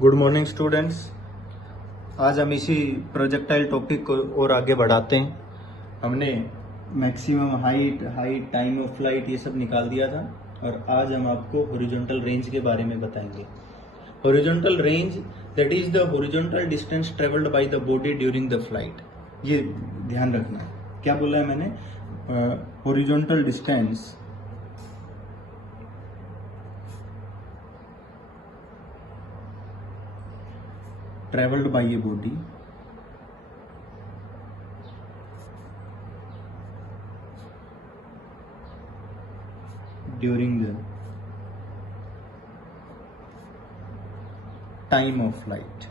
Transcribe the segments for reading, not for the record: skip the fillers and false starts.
Good morning students. आज हम इसी प्रोजेक्टाइल टॉपिक को और आगे बढ़ाते हैं। हमने maximum height, time of flight ये सब निकाल दिया था और आज हम आपको हॉरिजॉन्टल रेंज के बारे में बताएंगे। Horizontal range that is the horizontal distance travelled by the body during the flight. ये ध्यान रखना, क्या बोला है मैंने? Horizontal distance traveled by a body during the time of flight।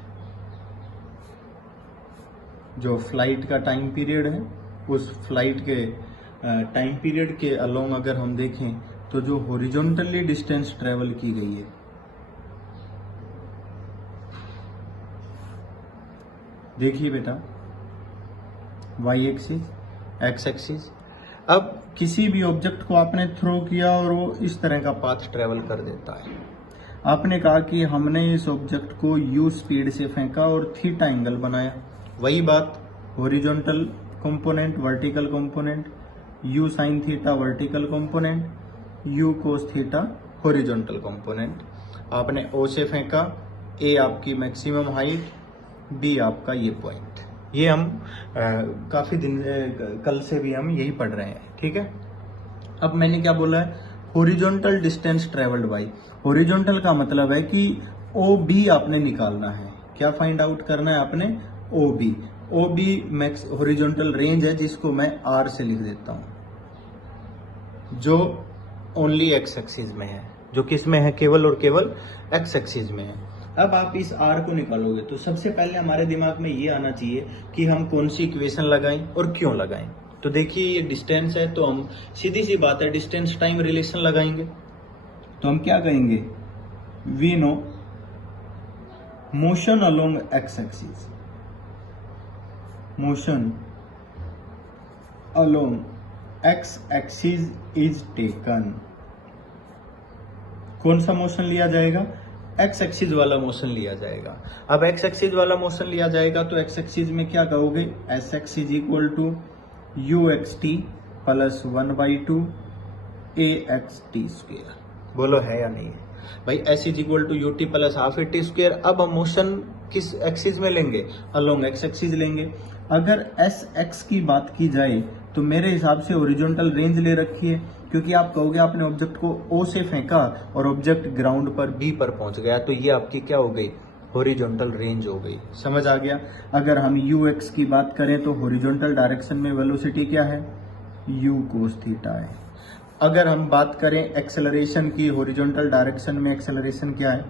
जो फ्लाइट का टाइम पीरियड है, उस फ्लाइट के टाइम पीरियड के अलोंग अगर हम देखें तो जो हॉरिजॉन्टली डिस्टेंस ट्रेवल की गई है, देखिए बेटा, वाई एक्सिस, एक्स एक्सिस। अब किसी भी ऑब्जेक्ट को आपने थ्रो किया और वो इस तरह का पाथ ट्रेवल कर देता है। आपने कहा कि हमने इस ऑब्जेक्ट को यू स्पीड से फेंका और थीटा एंगल बनाया। वही बात, horizontal component, vertical component, you sine theta vertical component, you cos theta horizontal component. आपने ओ से फेंका, ए आपकी मैक्सिमम हाइट, बी आपका ये पॉइंट। ये हम काफी दिन कल से भी हम यही पढ़ रहे हैं, ठीक है। अब मैंने क्या बोला है? Horizontal distance travelled by. Horizontal का मतलब है कि ओ बी आपने निकालना है। क्या फाइंड आउट करना है आपने? O B. O B max horizontal range है, जिसको मैं आर से लिख देता हूं, जो ओनली एक्स एक्सिस में है। जो किस में है? केवल और केवल एक्स एक्सिस में है। अब आप इस आर को निकालोगे तो सबसे पहले हमारे दिमाग में ये आना चाहिए कि हम कौन सी इक्वेशन लगाएं और क्यों लगाएं। तो देखिए, ये डिस्टेंस है तो हम सीधी सी बात है डिस्टेंस टाइम रिलेशन लगाएंगे। तो हम क्या कहेंगे? We know motion along x axis, motion along x axis is taken. कौन सा मोशन लिया जाएगा? एक्स एक्सिस वाला मोशन लिया जाएगा। अब एक्स एक्सिस वाला मोशन लिया जाएगा तो एक्स एक्सिस में क्या कहोगे? S x is equal to u x t plus 1/2 a x t square. बोलो है या नहीं है भाई? S is equal to u t plus half a t square. अब हम मोशन किस एक्सिस में लेंगे? अलोंग एक्स एक्सिस लेंगे। अगर एस एक्स की बात की जाए तो मेरे हिसाब से ओरिजेंटल रेंज ले रखी है, क्योंकि आप कहोगे आपने ऑब्जेक्ट को ओ से फेंका और ऑब्जेक्ट ग्राउंड पर बी पर पहुंच गया, तो ये आपकी क्या हो गई? हॉरिजॉन्टल रेंज हो गई। समझ आ गया? अगर हम यू एक्स की बात करें तो हॉरिजॉन्टल डायरेक्शन में वेलोसिटी क्या है? यू कोस थीटा है। अगर हम बात करें एक्सेलरेशन की, हॉरिजॉन्टल डायरेक्शन में एक्सेलरेशन क्या है?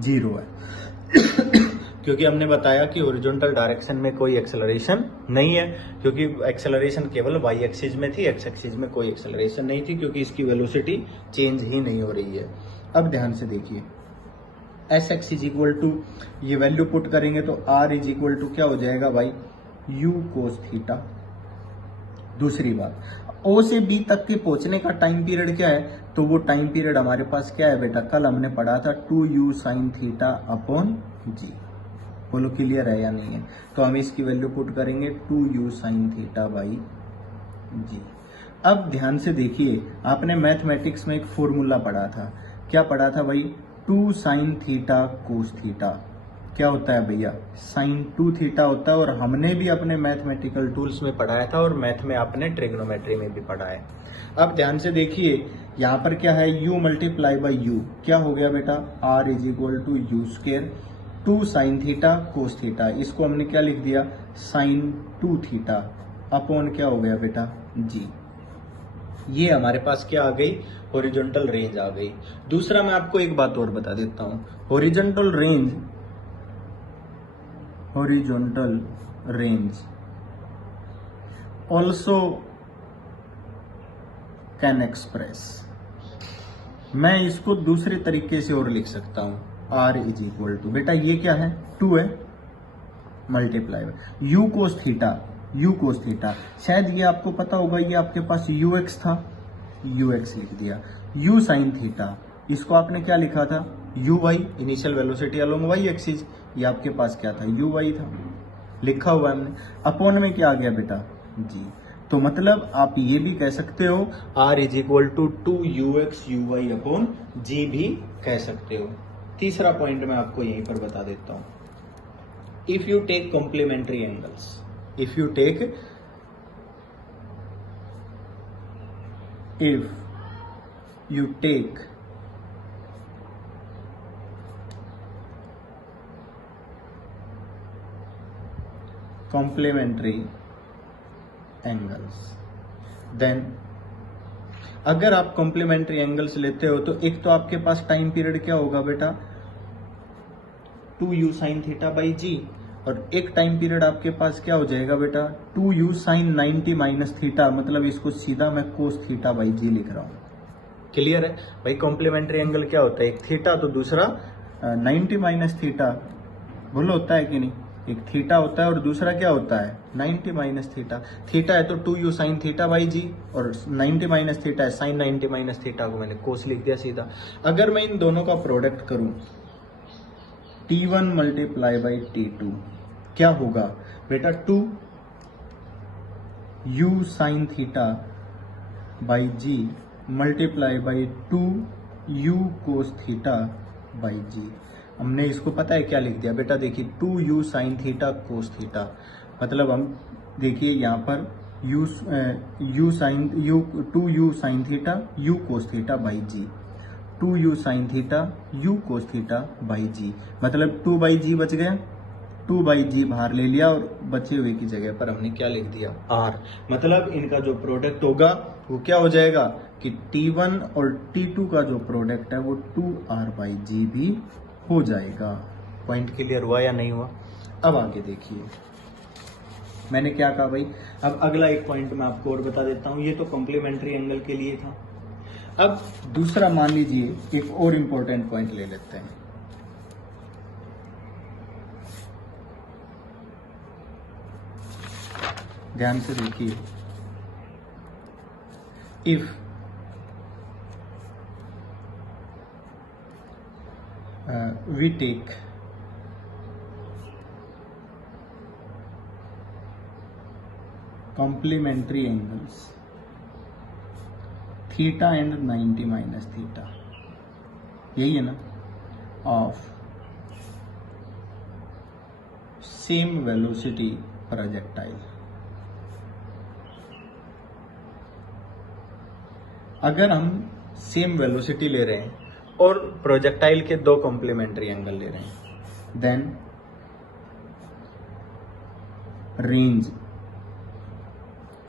0 है। क्योंकि हमने बताया कि हॉरिजॉन्टल डायरेक्शन में कोई एक्सेलरेशन नहीं है, क्योंकि एक्सेलरेशन केवल वाई एक्सिस में थी, एक्स एक्सिस में कोई एक्सेलरेशन नहीं थी, क्योंकि इसकी वेलोसिटी चेंज ही नहीं हो रही है। अब ध्यान से देखिए, s x is equal to, ये वैल्यू पुट करेंगे तो आर इज इक्वल टू क्या हो जाएगा भाई? You cos theta. दूसरी बात, ओ से बी तक के पहुंचने का टाइम पीरियड क्या है? तो वो टाइम पीरियड हमारे पास क्या है बेटा? कल हमने पढ़ा था 2u sine theta upon g. बोलो क्लियर है या नहीं है? तो हम इसकी वैल्यू पुट करेंगे 2u sine theta by g. अब ध्यान से देखिए, आपने मैथमेटिक्स में एक फॉर्मूला पढ़ा था। क्या पढ़ा था भाई? 2 साइन थीटा कोस थीटा। क्या होता है भैया? साइन 2 थीटा होता है। और हमने भी अपने मैथमेटिकल टूल्स में पढ़ाया था और मैथ में आपने ट्रिग्नोमेट्री में भी पढ़ा है। अब ध्यान से देखिए, यहाँ पर क्या है? u multiply by u. क्या हो गया बेटा? r is equal to you square 2 sine theta cos theta. इसको हमने क्या लिख दिया? साइन 2 थीटा अपॉन क्या हो गया बेटा? जी। ये हमारे पास क्या आ गई? हॉरिजॉन्टल रेंज आ गई। दूसरा मैं आपको एक बात और बता देता हूं, horizontal range also can express. मैं इसको दूसरे तरीके से और लिख सकता हूं, आर इज इक्वल टू, बेटा ये क्या है? 2 है मल्टीप्लाई यू कोस थीटा। शायद ये आपको पता होगा, ये आपके पास ux था, ux लिख दिया। u साइन थीटा, इसको आपने क्या लिखा था? U y initial velocity along y axis, ये आपके पास क्या था, यू वाई था, लिखा हुआ हमने। अपॉन में क्या आ गया बेटा, जी। तो मतलब आप ये भी कह सकते हो R is equal to 2ux uy upon g भी कह सकते हो। तीसरा पॉइंट मैं आपको यहीं पर बता देता हूं, if you take complementary angles, if you take complementary angles, then अगर आप कॉम्प्लीमेंट्री एंगल्स लेते हो तो एक तो आपके पास टाइम पीरियड क्या होगा बेटा, 2u sine theta by g, और एक टाइम पीरियड आपके पास क्या हो जाएगा बेटा, 2u साइन 90 माइनस थीटा, मतलब इसको सीधा मैं कोस थीटा बाई जी लिख रहा हूं। क्लियर है भाई, कॉम्प्लीमेंट्री एंगल क्या होता है, एक थीटा तो दूसरा 90 माइनस थीटा, बोलो होता है कि नहीं, एक थीटा होता है और दूसरा क्या होता है 90 माइनस थीटा। थीटा है तो 2u sine theta by g, और 90 माइनस थीटा है साइन 90 माइनस थीटा को मैंने कोस लिख दिया सीधा। अगर मैं इन दोनों का प्रोडक्ट करूं T1 मल्टीप्लाई बाई T2 क्या होगा बेटा, 2u sine theta by g multiply by 2u cos theta by g. हमने इसको पता है क्या लिख दिया बेटा, देखिए 2u sine theta cos theta, मतलब हम देखिए यहाँ पर u 2u sine theta u cos theta by g, 2u sine theta u cos theta by g, मतलब 2 बाई जी बच गया, 2 बाई जी बाहर ले लिया और बचे हुए की जगह पर हमने क्या लिख दिया r, मतलब इनका जो प्रोडक्ट होगा वो क्या हो जाएगा कि T1 और T2 का जो प्रोडक्ट है वो 2r बाई जी भी हो जाएगा। पॉइंट क्लियर हुआ या नहीं हुआ। अब आगे देखिए मैंने क्या कहा भाई, अब अगला एक पॉइंट मैं आपको और बता देता हूं, ये तो कॉम्प्लीमेंट्री एंगल के लिए था। अब दूसरा मान लीजिए एक और इंपॉर्टेंट पॉइंट ले लेते हैं, ध्यान से देखिए, if we take complementary angles theta and 90 minus theta, यही है ना, of same velocity projectile। अगर हम सेम वेलोसिटी ले रहे हैं और प्रोजेक्टाइल के दो कॉम्प्लीमेंट्री एंगल ले रहे हैं, देन रेंज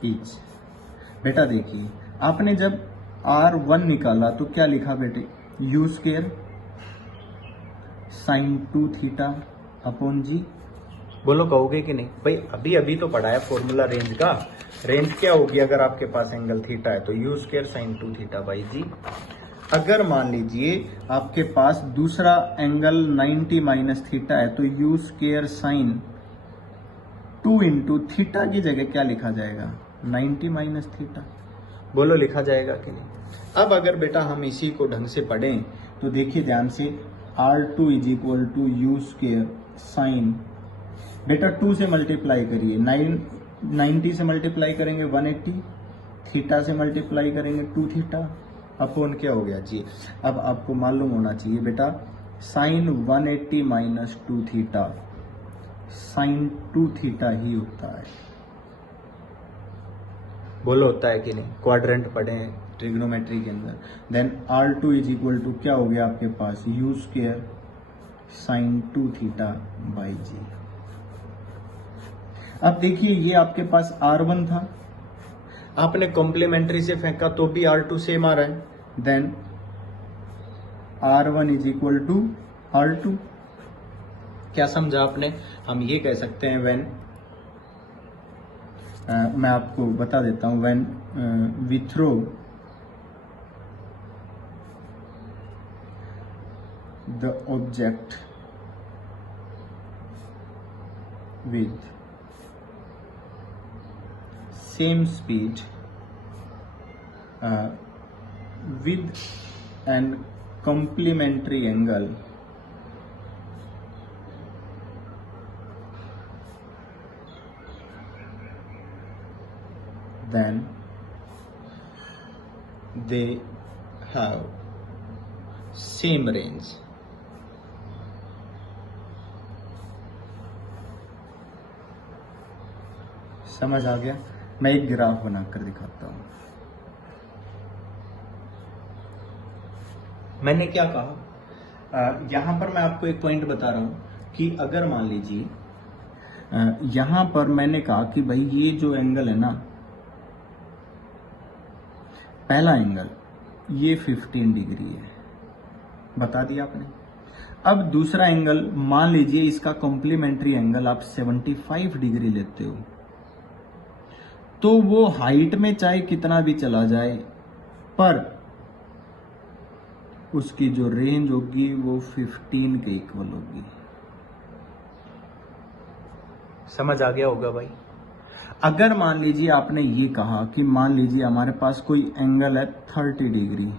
इज, बेटा देखिए आपने जब R1 निकाला तो क्या लिखा बेटे, u square sine 2 theta upon g. बोलो कहोगे कि नहीं भाई, अभी अभी तो पढ़ा है फॉर्मूला रेंज का, रेंज क्या होगी अगर आपके पास एंगल थीटा है तो u square sine 2 theta by g. अगर मान लीजिए आपके पास दूसरा एंगल 90 माइनस थीटा है तो u square sine 2 into theta की जगह क्या लिखा जाएगा, 90 माइनस थीटा। बोलो लिखा जाएगा कि नहीं। अब अगर बेटा हम इसी को ढंग से पढ़ें तो देखिए ध्यान से, R2 is equal to you square sine, बेटा 2 से मल्टीप्लाई करिए, 90 से मल्टीप्लाई करेंगे 180, थीटा से मल्टीप्लाई करेंगे 2 थीटा अपॉन क्या हो गया जी। अब आपको मालूम होना चाहिए बेटा sine 180 minus 2 theta sine 2 theta ही होता है। बोलो होता है कि नहीं, क्वाड्रेंट पढ़े ट्रिग्नोमेट्री के अंदर। Then R2 is equal to क्या हो गया आपके पास, u square sine 2 theta by g. अब देखिए ये आपके पास R1 था, आपने कॉम्प्लीमेंट्री से फेंका तो भी R2 सेम आ रहा है, then R1 is equal to R2। क्या समझा आपने, हम ये कह सकते हैं व्हेन, मैं आपको बता देता हूं, when we throw the object with same speed with an complementary angle then they have same range. समझ आ गया? मैं एक ग्राफ बनाकर दिखाता हूं। मैंने क्या कहा, यहां पर मैं आपको एक पॉइंट बता रहा हूं कि अगर मान लीजिए यहां पर मैंने कहा कि भाई ये जो एंगल है ना, पहला एंगल ये 15 डिग्री है, बता दिया आपने। अब दूसरा एंगल मान लीजिए इसका कॉम्प्लीमेंट्री एंगल आप 75 डिग्री लेते हो, तो वो हाइट में चाहे कितना भी चला जाए पर उसकी जो रेंज होगी वो 15 के इक्वल होगी। समझ आ गया होगा भाई? अगर मान लीजिए आपने ये कहा कि मान लीजिए हमारे पास कोई एंगल है 30 डिग्री,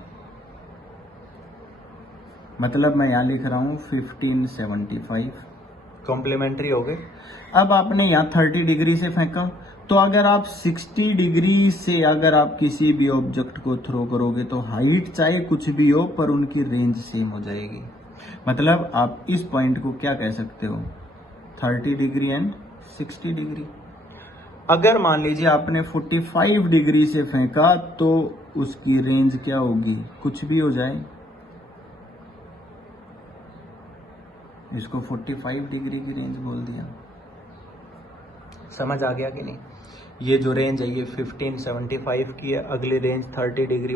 मतलब मैं यहां लिख रहा हूं 1575, कॉम्प्लीमेंट्री हो गए। अब आपने यहां 30 डिग्री से फेंका, तो अगर आप 60 डिग्री से अगर आप किसी भी ऑब्जेक्ट को थ्रो करोगे तो हाइट चाहे कुछ भी हो पर उनकी रेंज सेम हो जाएगी। मतलब आप इस पॉइंट को क्या कह सकते हो, 30 डिग्री एंड 60 डिग्री। अगर मान लीजिए आपने 45 डिग्री से फेंका तो उसकी रेंज क्या होगी, कुछ भी हो जाए, इसको 45 डिग्री की रेंज बोल दिया। समझ आ गया कि नहीं? ये जो रेंज है ये 1575 की है, अगली रेंज 30 डिग्री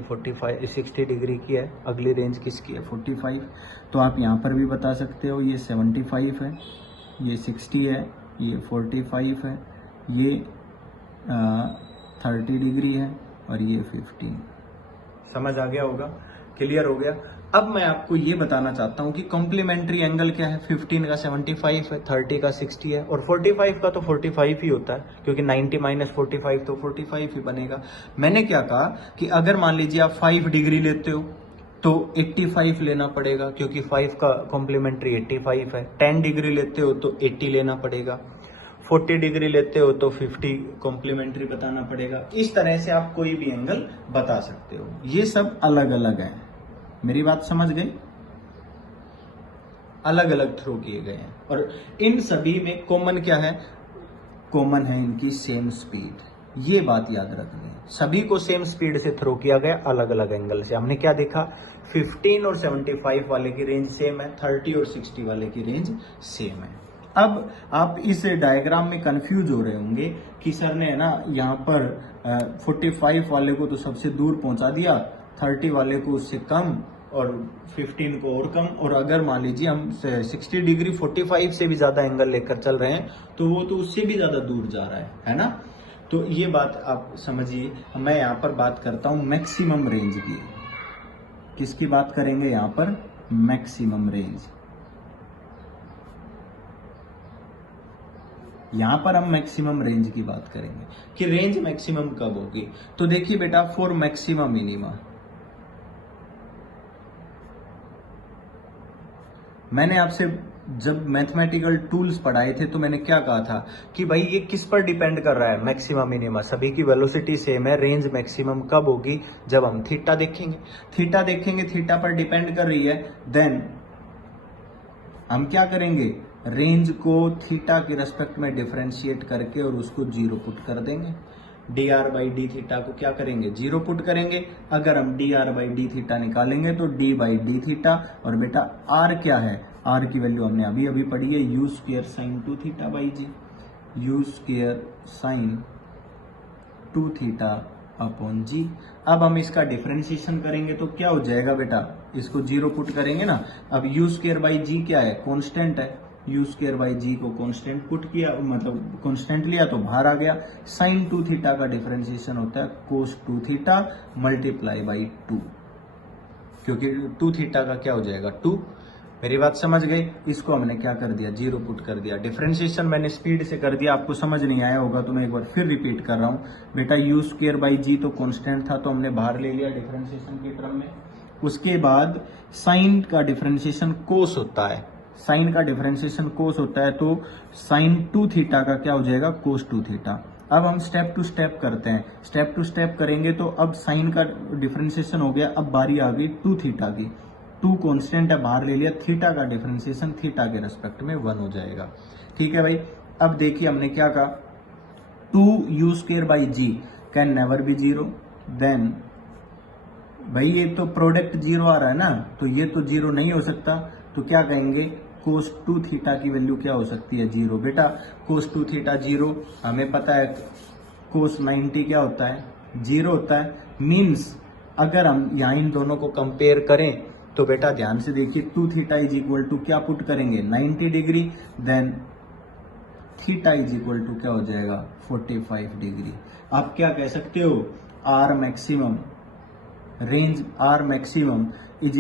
60 डिग्री की है, अगली रेंज किसकी है, 45। तो आप यहाँ पर भी बता सकते हो ये 75 है, ये 60 है, ये 45 है, ये 30 डिग्री है और ये 15। समझ आ गया होगा? क्लियर हो गया? अब मैं आपको ये बताना चाहता हूं कि कॉम्प्लीमेंट्री एंगल क्या है। 15 का 75 है, 30 का 60 है और 45 का तो 45 ही होता है, क्योंकि 90 माइनस 45 तो 45 ही बनेगा। मैंने क्या कहा कि अगर मान लीजिए आप 5 डिग्री लेते हो तो 85 लेना पड़ेगा, क्योंकि 5 का कॉम्प्लीमेंट्री 85 है। 10 डिग्री लेते हो तो 80 लेना पड़ेगा, 40 डिग्री लेते हो तो 50 कॉम्प्लीमेंट्री बताना पड़ेगा। इस तरह से आप कोई भी एंगल बता सकते हो। ये सब अलग अलग है, मेरी बात समझ गई? अलग अलग थ्रो किए गए हैं और इन सभी में कॉमन क्या है, कॉमन है इनकी सेम स्पीड। ये बात याद रखनी है, सभी को सेम स्पीड से थ्रो किया गया, अलग अलग एंगल से। हमने क्या देखा, 15 और 75 वाले की रेंज सेम है, 30 और 60 वाले की रेंज सेम है। अब आप इस डायग्राम में कंफ्यूज हो रहे होंगे कि सर ने है ना यहाँ पर 45 वाले को तो सबसे दूर पहुंचा दिया, 30 वाले को उससे कम और 15 को और कम, और अगर मान लीजिए हम 60 डिग्री 45 से भी ज्यादा एंगल लेकर चल रहे हैं तो वो तो उससे भी ज्यादा दूर जा रहा है ना? तो ये बात आप समझिए। मैं यहाँ पर बात करता हूं मैक्सिमम रेंज की। किसकी बात करेंगे यहाँ पर, मैक्सिमम रेंज। यहां पर हम मैक्सिमम रेंज की बात करेंगे कि रेंज मैक्सिमम कब होगी। तो देखिए बेटा, फॉर मैक्सिमम मिनिमा मैंने आपसे जब मैथमेटिकल टूल्स पढ़ाए थे तो मैंने क्या कहा था कि भाई ये किस पर डिपेंड कर रहा है, मैक्सिमम मिनिमा। सभी की वेलोसिटी सेम है, रेंज मैक्सिमम कब होगी, जब हम थीटा देखेंगे। थीटा देखेंगे, थीटा पर डिपेंड कर रही है, देन हम क्या करेंगे, रेंज को थीटा के रेस्पेक्ट में डिफरेंशिएट करके और उसको 0 पुट कर देंगे। dr बाई डी थीटा को क्या करेंगे, 0 पुट करेंगे। अगर हम dr बाई डी थीटा निकालेंगे तो d बाई डी थीटा, और बेटा r क्या है, r की वैल्यू हमने अभी अभी पढ़ी है, u square sine 2 theta by g, u square sine 2 theta upon g. अब हम इसका डिफरेंशिएशन करेंगे तो क्या हो जाएगा बेटा, इसको 0 पुट करेंगे ना। अब u स्क्वायर बाई जी क्या है, कांस्टेंट है, u स्क्वायर बाई जी को कांस्टेंट पुट किया, मतलब कांस्टेंट लिया तो बाहर आ गया। साइन 2 थीटा का डिफरेंशिएशन होता है कोस 2 थीटा मल्टीप्लाई बाई 2, क्योंकि 2 थीटा का क्या हो जाएगा 2। मेरी बात समझ गई? इसको हमने क्या कर दिया, 0 पुट कर दिया। डिफरेंशिएशन मैंने स्पीड से कर दिया, आपको समझ नहीं आया होगा तो मैं एक बार फिर रिपीट कर रहा हूं। बेटा u स्क्वायर बाई जी तो कांस्टेंट था तो हमने बाहर ले लिया डिफरेंशिएशन के क्रम में, उसके बाद साइन का डिफरेंशिएशन कोस होता है, साइन का डिफरेंशिएशन कोस होता है, तो साइन 2 थीटा का क्या हो जाएगा, कोस 2 थीटा। अब हम स्टेप टू स्टेप करते हैं, स्टेप टू स्टेप करेंगे तो अब साइन का डिफरेंशिएशन हो गया, अब बारी आ गई 2 थीटा की, 2 कांस्टेंट है बाहर ले लिया, थीटा का डिफरेंशिएशन थीटा के रेस्पेक्ट में 1 हो जाएगा। ठीक है भाई, अब देखिए हमने क्या कहा, 2u² g can never be 0, then भाई ये तो प्रोडक्ट 0 आ रहा है ना, तो ये तो 0 नहीं हो सकता, तो क्या कहेंगे, कोस 2 थीटा की वैल्यू क्या हो सकती है, 0। बेटा कोस 2 थीटा 0, हमें पता है कोस 90 क्या होता है, 0 होता है। मीन्स अगर हम यहाँ इन दोनों को कंपेयर करें तो बेटा ध्यान से देखिए, 2 थीटा इज इक्वल टू क्या पुट करेंगे, 90 degree, then theta is equal to क्या हो जाएगा, 45 डिग्री। आप क्या कह सकते हो, R maximum, range R maximum is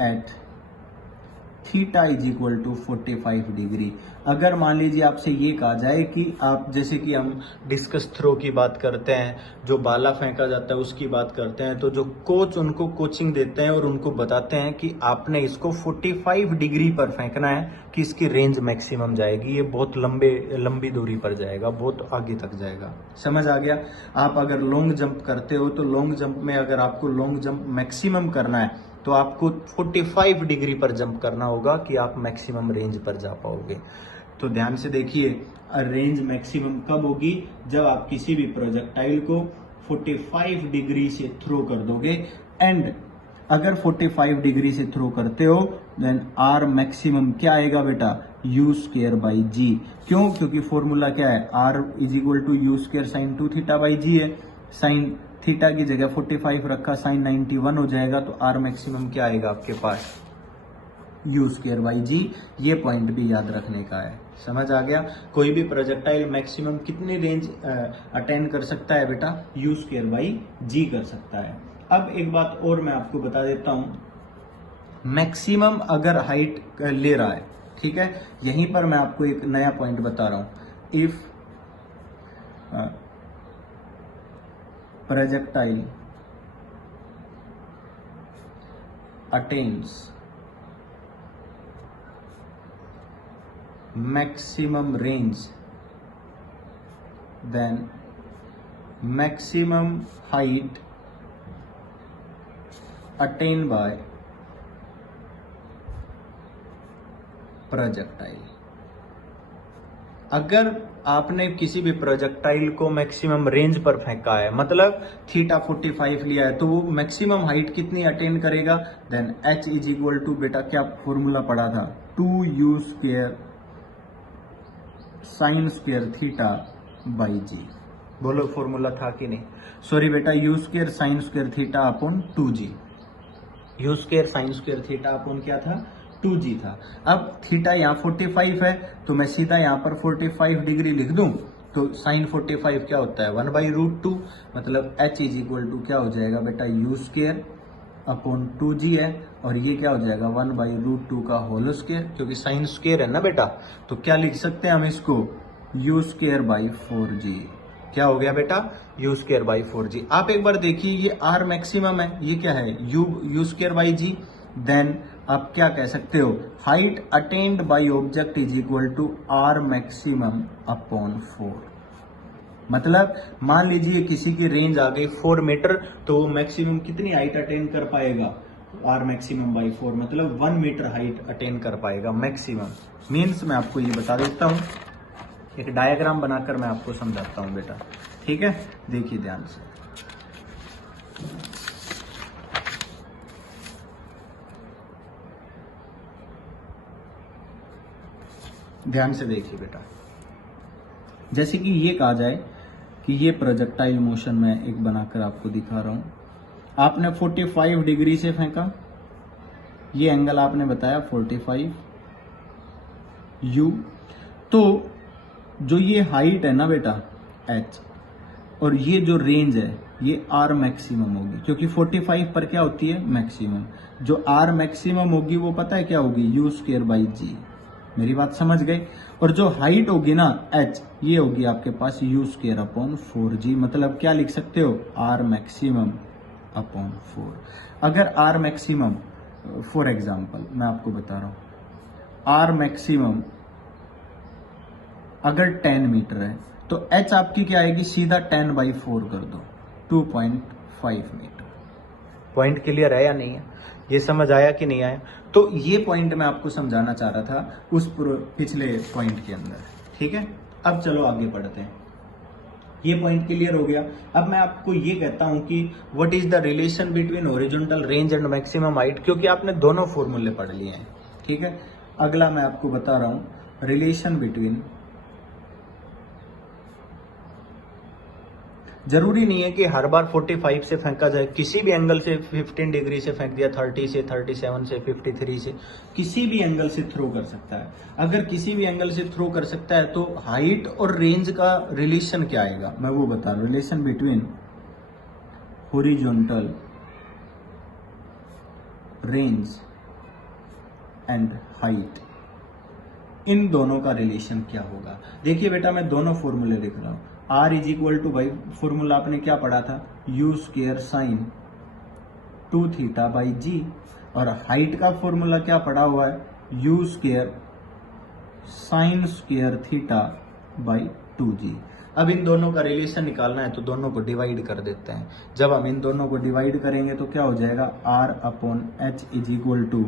at theta is equal to 45 degree. अगर मान लीजिए आपसे ये कहा जाए कि आप, जैसे कि हम डिस्कस थ्रो की बात करते हैं, जो बाला फेंका जाता है उसकी बात करते हैं, तो जो कोच उनको कोचिंग देते हैं और उनको बताते हैं कि आपने इसको 45 डिग्री पर फेंकना है कि इसकी रेंज मैक्सिमम जाएगी, ये बहुत लंबी दूरी पर जाएगा, बहुत आगे तक जाएगा। समझ आ गया। आप अगर लॉन्ग जंप करते हो तो लॉन्ग जंप में अगर आपको लॉन्ग जंप मैक्सिमम करना है तो आपको 45 डिग्री पर जंप करना होगा कि आप मैक्सिमम रेंज पर जा पाओगे। तो ध्यान से देखिए, रेंज मैक्सिमम कब होगी, जब आप किसी भी प्रोजेक्टाइल को 45 डिग्री से थ्रो कर दोगे, एंड अगर 45 डिग्री से थ्रो करते हो देन आर मैक्सिमम क्या आएगा बेटा, u²/g। क्यों, क्योंकि फॉर्मूला क्या है, r is equal to u² sine 2 theta by g है, साइन थीटा की जगह 45 रखा, साइन 91 हो जाएगा, तो आर मैक्सिमम क्या आएगा आपके पास, u²/g। ये पॉइंट भी याद रखने का है। समझ आ गया। कोई भी प्रोजेक्टाइल मैक्सिमम कितनी रेंज अटेन कर सकता है बेटा, u²/g कर सकता है। अब एक बात और मैं आपको बता देता हूं, मैक्सिमम अगर हाइट ले रहा है, ठीक है, यहीं पर मैं आपको एक नया पॉइंट बता रहा हूं, if projectile attains maximum range, then maximum height attained by projectile। अगर आपने किसी भी प्रोजेक्टाइल को मैक्सिमम रेंज पर फेंका है, मतलब थीटा 45 लिया है, तो वो मैक्सिमम हाइट कितनी अटेन करेगा, then h is equal to, बेटा क्या फॉर्मूला पढ़ा था, 2u² sin² theta by g. बोलो फॉर्मूला था कि नहीं, सॉरी बेटा, u² sin² theta upon 2g, u² sin² theta upon क्या था, 2g था। अब थीटा यहाँ 45 है, तो मैं सीधा यहाँ पर 45 डिग्री लिख दूं, तो साइन 45 क्या होता है, 1/√2, मतलब h इज इक्वल टू क्या हो जाएगा बेटा, u² अपॉन 2g है, और ये क्या हो जाएगा 1/√2 का होल स्क्वायर, क्योंकि साइन स्क्वायर है ना बेटा, तो क्या लिख सकते हैं हम इसको, u²/4g। क्या हो गया बेटा, u²/4g। आप एक बार देखिए, ये r मैक्सिमम है, ये क्या है, u²/g। देन आप क्या कह सकते हो, height attained by object is equal to R maximum upon 4। मतलब मान लीजिए किसी की रेंज आ गई 4 मीटर, तो वो मैक्सिमम कितनी हाइट अटेन कर पाएगा, आर मैक्सिमम बाई 4, मतलब 1 मीटर हाइट अटेन कर पाएगा मैक्सिमम। मीन्स मैं आपको ये बता देता हूं, एक डायग्राम बनाकर मैं आपको समझाता हूं बेटा, ठीक है, देखिए ध्यान से। ध्यान से देखिए बेटा, जैसे कि ये कहा जाए कि ये प्रोजेक्टाइल मोशन मैं एक बनाकर आपको दिखा रहा हूं, आपने 45 डिग्री से फेंका, ये एंगल आपने बताया 45 u, तो जो ये हाइट है ना बेटा h, और ये जो रेंज है ये r मैक्सिमम होगी, क्योंकि 45 पर क्या होती है, मैक्सिमम। जो r मैक्सिमम होगी वो पता है क्या होगी, u²/g। मेरी बात समझ गए। और जो हाइट होगी ना h, ये होगी आपके पास u² अपॉन 4g। मतलब क्या लिख सकते हो, r मैक्सिमम अपॉन 4। अगर आर मैक्सिमम, फॉर एग्जाम्पल मैं आपको बता रहा हूं, आर मैक्सिमम अगर 10 मीटर है तो एच आपकी क्या आएगी, सीधा 10/4 कर दो, 2.5 मीटर। पॉइंट क्लियर है या नहीं है, ये समझ आया कि नहीं आया? तो ये पॉइंट मैं आपको समझाना चाह रहा था उस पिछले पॉइंट के अंदर, ठीक है। अब चलो आगे बढ़ते हैं, ये पॉइंट क्लियर हो गया। अब मैं आपको ये कहता हूं कि what is the relation between horizontal range and maximum height, क्योंकि आपने दोनों फॉर्मूले पढ़ लिए हैं, ठीक है। अगला मैं आपको बता रहा हूं रिलेशन बिटवीन, जरूरी नहीं है कि हर बार 45 से फेंका जाए, किसी भी एंगल से 15 डिग्री से फेंक दिया, 30 से, 37 से, 53 से, किसी भी एंगल से थ्रो कर सकता है। अगर किसी भी एंगल से थ्रो कर सकता है तो हाइट और रेंज का रिलेशन क्या आएगा, मैं वो बता रहा हूं। Relation between horizontal range and height, इन दोनों का रिलेशन क्या होगा। देखिए बेटा मैं दोनों फॉर्मूले लिख रहा हूं। आर इज इक्वल टू, भाई फॉर्मूला आपने क्या पढ़ा था, u square sine 2 theta by g, और हाइट का फॉर्मूला क्या पढ़ा हुआ है, u square sine square theta by 2g। अब इन दोनों का रिलेशन निकालना है तो दोनों को डिवाइड कर देते हैं। जब हम इन दोनों को डिवाइड करेंगे तो क्या हो जाएगा, R upon H is equal to,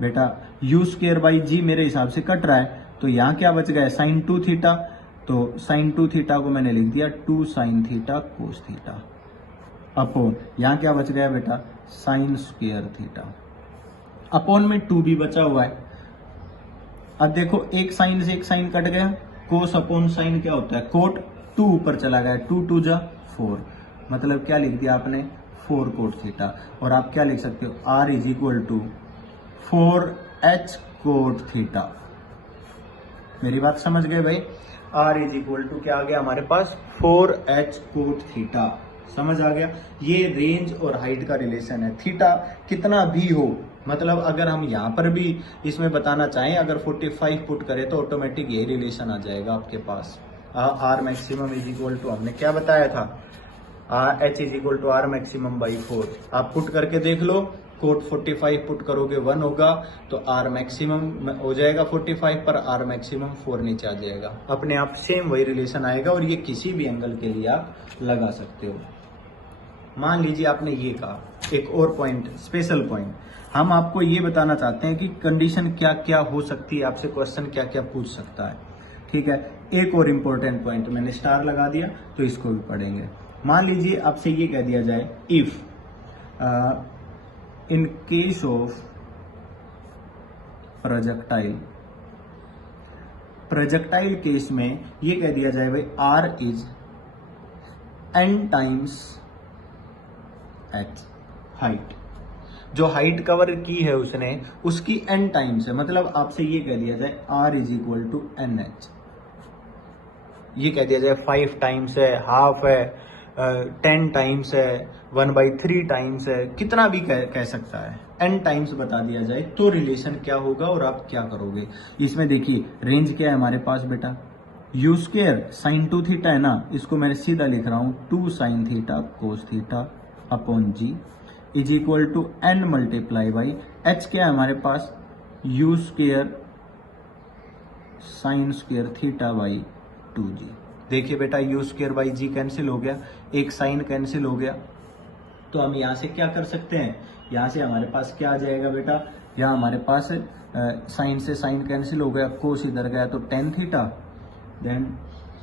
बेटा यू स्क्वायर बाई जी मेरे हिसाब से कट रहा है, तो यहाँ क्या बच गया, साइन 2 थीटा, तो साइन 2 थीटा को मैंने लिख दिया 2 sine theta cos theta, upon यहाँ क्या बच गया बेटा, साइन स्क्वायर थीटा, अपॉन में 2 भी बचा हुआ है। अब देखो एक साइन से एक साइन कट गया, कोस अपॉन साइन क्या होता है, कोट, 2 ऊपर चला गया, 2 2 जा 4, मतलब क्या लिख दिया आपने, 4 कोट थीटा। और आप क्या लिख सकते हो, R is equal to 4h cot theta. मेरी बात समझ गए भाई, आर इज इक्वल टू क्या आ गया हमारे पास, 4h कोट थीटा। समझ आ गया, ये रेंज और हाइट का रिलेशन है। थीटा कितना भी हो, मतलब अगर हम यहाँ पर भी इसमें बताना चाहें, अगर 45 पुट करें तो ऑटोमेटिक ये रिलेशन आ जाएगा आपके पास। R maximum is equal to, हमने क्या बताया था, h is equal to R maximum by 4। आप पुट करके देख लो, कोट 45 पुट करोगे 1 होगा, तो आर मैक्सिमम हो जाएगा 45 पर, आर मैक्सिमम 4 नीचे आ जाएगा। अपने आप सेम वही रिलेशन आएगा, और ये किसी भी एंगल के लिए आप लगा सकते हो। मान लीजिए आपने ये कहा, एक और पॉइंट, स्पेशल पॉइंट, हम आपको ये बताना चाहते हैं कि कंडीशन क्या क्या हो सकती है, आपसे क्वेश्चन क्या क्या पूछ सकता है, ठीक है। एक और इंपॉर्टेंट पॉइंट मैंने स्टार लगा दिया, तो इसको भी पढ़ेंगे। मान लीजिए आपसे ये कह दिया जाए, if in case of projectile case में ये कह दिया जाए भाई, R is n times H, height, जो हाइट कवर की है उसने, उसकी n टाइम्स है, मतलब आपसे ये कह दिया जाए r is equal to NH, ये कह दिया जाए 5 टाइम्स है, हाफ है, 10 टाइम्स है, 1/3 टाइम्स है, कितना भी कह सकता है, n टाइम्स बता दिया जाए तो रिलेशन क्या होगा और आप क्या करोगे। इसमें देखिए रेंज क्या है हमारे पास बेटा, यू स्क्वायर साइन 2 थीटा है ना, इसको मैंने सीधा लिख रहा हूं 2 sine theta cos theta upon g is equal to n multiply by h, क्या है हमारे पास, u square sine square theta by 2g। देखिए बेटा you square by ji cancel हो गया, एक साइन कैंसिल हो गया, तो हम यहां से क्या कर सकते हैं, यहां से हमारे पास क्या आ जाएगा बेटा, यहाँ हमारे पास साइन से साइन कैंसिल हो गया, कोस इधर गया तो tan theta, then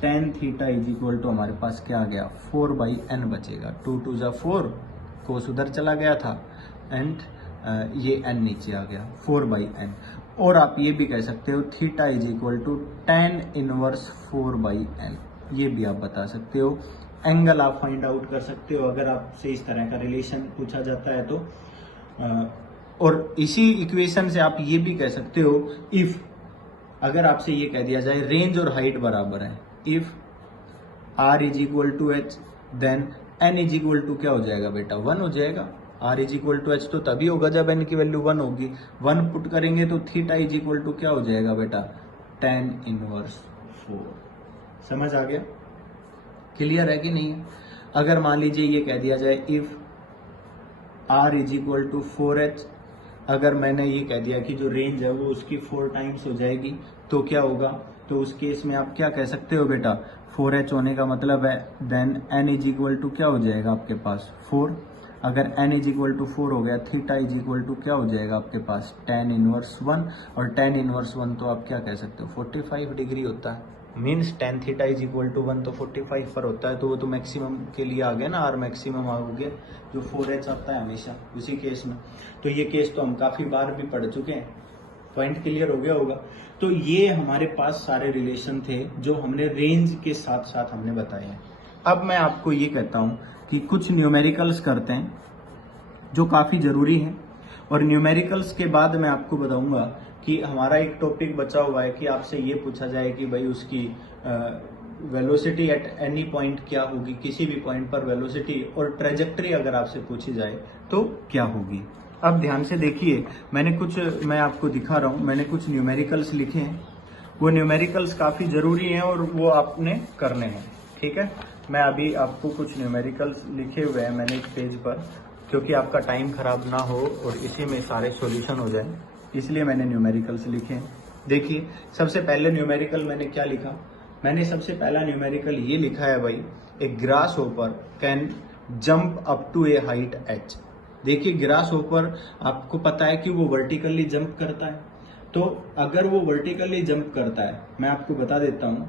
tan theta is equal to हमारे पास क्या आ गया, 4/n बचेगा, 2 2 जा 4, कोस उधर चला गया था, एंड ये n नीचे आ गया, 4/n। और आप ये भी कह सकते हो theta is equal to tan inverse 4/n, ये भी आप बता सकते हो। एंगल आप फाइंड आउट कर सकते हो अगर आपसे इस तरह का रिलेशन पूछा जाता है तो। और इसी इक्वेशन से आप ये भी कह सकते हो, इफ अगर आपसे ये कह दिया जाए रेंज और हाइट बराबर है, if r is equal to H, then n is equal to क्या हो जाएगा बेटा, 1 हो जाएगा। r is equal to H तो तभी होगा जब n की वैल्यू 1 होगी, 1 पुट करेंगे तो थीटा इज इक्वल टू क्या हो जाएगा बेटा, tan इनवर्स 4। समझ आ गया, क्लियर है कि नहीं। अगर मान लीजिए ये कह दिया जाए, if r is equal to 4h। अगर मैंने ये कह दिया कि जो रेंज है वो उसकी 4 टाइम्स हो जाएगी तो क्या होगा, तो उस केस में आप क्या कह सकते हो बेटा, 4h होने का मतलब है then n is equal to क्या हो जाएगा आपके पास 4। अगर n इज इक्वल टू 4 हो गया, थीटा इज इक्वल टू क्या हो जाएगा आपके पास tan इनवर्स 1, और tan इनवर्स 1 तो आप क्या कह सकते हो 45 डिग्री होता है, means tan theta is equal to 1 तो 45 पर होता है, तो वो तो मैक्सिमम के लिए आ गया ना, r मैक्सिमम आ गया जो 4h आता है हमेशा उसी केस में। तो ये केस तो हम काफी बार भी पढ़ चुके हैं, पॉइंट क्लियर हो गया होगा। तो ये हमारे पास सारे रिलेशन थे जो हमने रेंज के साथ साथ हमने बताए हैं। अब मैं आपको ये कहता हूं कि कुछ न्यूमेरिकल्स करते हैं जो काफी जरूरी है, और न्यूमेरिकल्स के बाद मैं आपको बताऊंगा कि हमारा एक टॉपिक बचा हुआ है कि आपसे ये पूछा जाए कि भाई उसकी वेलोसिटी एट एनी पॉइंट क्या होगी, किसी भी पॉइंट पर वेलोसिटी और ट्रेजेक्टरी अगर आपसे पूछी जाए तो क्या होगी। अब ध्यान से देखिए, मैं आपको दिखा रहा हूं, मैंने कुछ न्यूमेरिकल्स लिखे हैं, वो न्यूमेरिकल्स काफी जरूरी हैं और वो आपने करने हैं, ठीक है। मैं अभी आपको कुछ न्यूमेरिकल्स लिखे हुए हैं मैंने एक पेज पर, क्योंकि आपका टाइम खराब ना हो और इसी में सारे सॉल्यूशन हो जाए, इसलिए मैंने न्यूमेरिकल्स लिखे हैं। देखिए सबसे पहले न्यूमेरिकल मैंने क्या लिखा, मैंने सबसे पहला न्यूमेरिकल ये लिखा है भाई, a grasshopper can jump up to a height h। देखिए ग्रास होपर आपको पता है कि वो वर्टिकली जंप करता है, तो अगर वो वर्टिकली जंप करता है, मैं आपको बता देता हूं,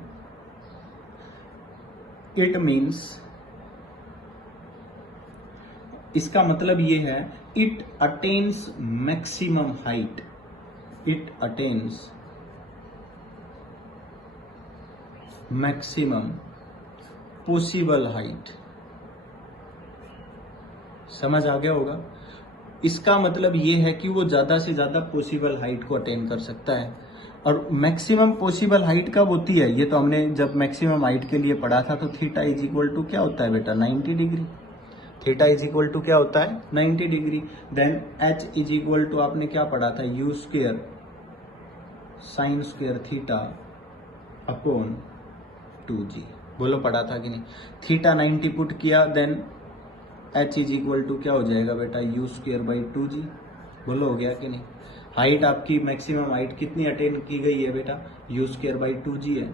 इट मीन्स, इसका मतलब ये है it attains maximum height, it attains maximum possible height. समझ आ गया होगा। इसका मतलब ये है कि वो ज्यादा से ज्यादा पॉसिबल हाइट को अटेन कर सकता है। और मैक्सिमम पॉसिबल हाइट कब होती है, ये तो हमने जब मैक्सिमम हाइट के लिए पढ़ा था, तो थीटा इज इक्वल टू क्या होता है बेटा 90 degree. Theta is equal to क्या होता है 90 degree. Then h is equal to आपने क्या पढ़ा था, u square sine square theta upon 2g, बोलो पढ़ा था कि नहीं। थीटा 90 पुट किया, then h is equal to क्या हो जाएगा बेटा u स्क्वेयर बाई 2g, बोलो हो गया कि नहीं। हाइट आपकी मैक्सिमम हाइट कितनी अटेन की गई है बेटा, u स्क्वेयर बाई 2g है।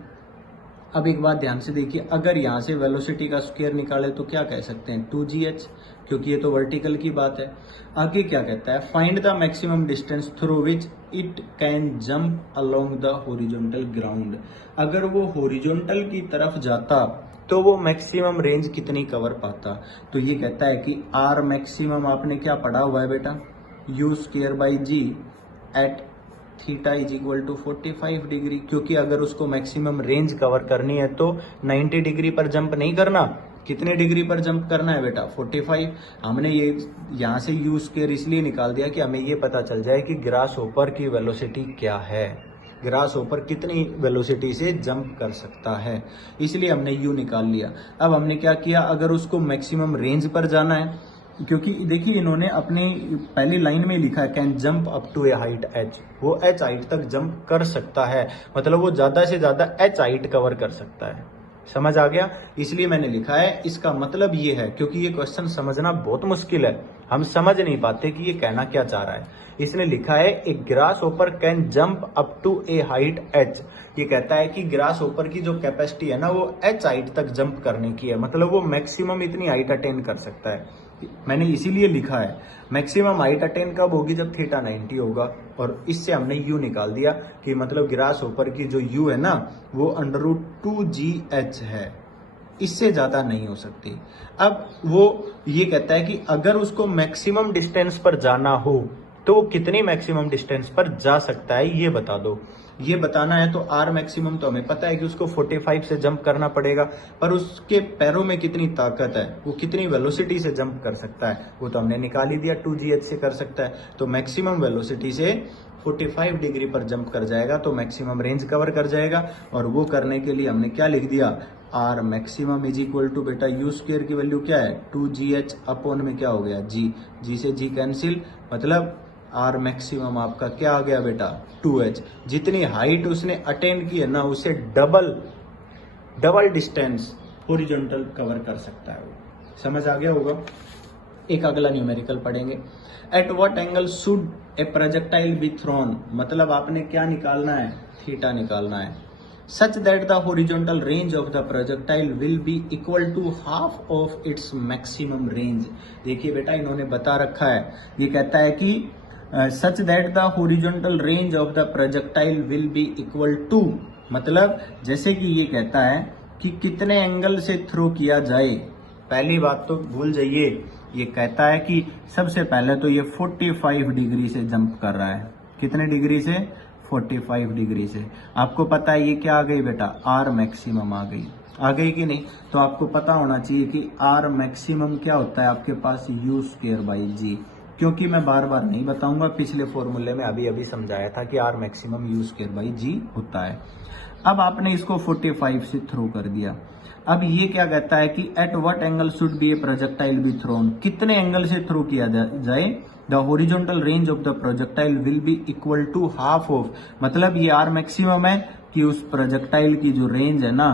अब एक बात ध्यान से देखिए, अगर यहाँ से वेलोसिटी का स्क्वायर निकाले तो क्या कह सकते हैं 2gh, क्योंकि ये तो वर्टिकल की बात है। आगे क्या कहता है, find the maximum distance through which it can jump along the horizontal ground. अगर वो हॉरिजॉन्टल की तरफ जाता तो वो मैक्सिमम रेंज कितनी कवर पाता, तो ये कहता है कि r मैक्सिमम आपने क्या पढ़ा हुआ है बेटा, u square by g at theta is equal to 45 degree, क्योंकि अगर उसको मैक्सिमम रेंज कवर करनी है तो 90 डिग्री पर जंप नहीं करना, कितने डिग्री पर जंप करना है बेटा 45। हमने ये यहाँ से u स्क्वायर इसलिए निकाल दिया कि हमें ये पता चल जाए कि ग्रास होपर की वेलोसिटी क्या है, ग्रास होपर कितनी वेलोसिटी से जंप कर सकता है, इसलिए हमने u निकाल लिया। अब हमने क्या किया, अगर उसको मैक्सिमम रेंज पर जाना है, क्योंकि देखिए इन्होंने अपने पहली लाइन में लिखा है can jump up to a height h, वो h हाइट तक जंप कर सकता है, मतलब वो ज्यादा से ज्यादा h हाइट कवर कर सकता है। समझ आ गया, इसलिए मैंने लिखा है। इसका मतलब ये है, क्योंकि ये क्वेश्चन समझना बहुत मुश्किल है, हम समझ नहीं पाते कि ये कहना क्या चाह रहा है। इसने लिखा है a grasshopper can jump up to a height h, ये कहता है कि ग्रास होपर की जो कैपेसिटी है ना वो h हाइट तक जंप करने की है, मतलब वो मैक्सिमम इतनी हाइट अटेन कर सकता है। मैंने इसीलिए लिखा है मैक्सिमम हाइट अटेन कब होगी, जब थीटा 90 होगा, और इससे हमने u निकाल दिया कि मतलब ग्रास होपर की जो u है ना वो √2gh है, इससे ज्यादा नहीं हो सकती। अब वो ये कहता है कि अगर उसको मैक्सिमम डिस्टेंस पर जाना हो तो वो कितनी मैक्सिमम डिस्टेंस पर जा सकता है ये बता दो। ये बताना है तो r मैक्सिमम तो हमें पता है कि उसको 45 से जंप करना पड़ेगा, पर उसके पैरों में कितनी ताकत है, वो कितनी वेलोसिटी से जंप कर सकता है, वो तो हमने निकाल ही दिया 2gh से कर सकता है। तो मैक्सिमम वेलोसिटी से 45 डिग्री पर जंप कर जाएगा तो मैक्सिमम रेंज कवर कर जाएगा। और वो करने के लिए हमने क्या लिख दिया, r maximum is equal to बेटा u स्क्वायर की वैल्यू क्या है 2gh अपॉन में क्या हो गया g से g कैंसिल, मतलब r मैक्सिमम आपका क्या आ गया बेटा 2h। जितनी हाइट उसने अटेन की है ना उसे डबल डिस्टेंस हॉरिजॉन्टल कवर कर सकता है वो। समझ आ गया होगा। एक अगला न्यूमेरिकल पढ़ेंगे। At what angle should a projectile be thrown, मतलब आपने क्या निकालना है, थीटा निकालना है। Such that the horizontal range of the projectile will be equal to half of its maximum range. देखिए बेटा इन्होंने बता रखा है, ये कहता है कि such that the horizontal range of the projectile will be equal to, मतलब जैसे कि ये कहता है कि कितने एंगल से थ्रो किया जाए। पहली बात तो भूल जाइए, ये कहता है कि सबसे पहले तो ये 45 डिग्री से जंप कर रहा है। कितने डिग्री से? 45 डिग्री से। आपको पता है ये क्या आ गई बेटा, आर मैक्सिमम आ गई कि नहीं? तो आपको पता होना चाहिए कि आर मैक्सिमम क्या होता है आपके पास, यू स्क्वायर बाई जी। क्योंकि मैं बार बार नहीं बताऊंगा, पिछले फॉर्मूले में अभी समझाया था कि R maximum u square by g होता है। अब आपने इसको 45 से थ्रो कर दिया। अब ये क्या कहता है कि at what angle should be a projectile be thrown, कितने एंगल से थ्रो किया जाए। The horizontal range of the projectile will be equal to half of, मतलब ये आर मैक्सिमम है कि उस प्रोजेक्टाइल की जो रेंज है ना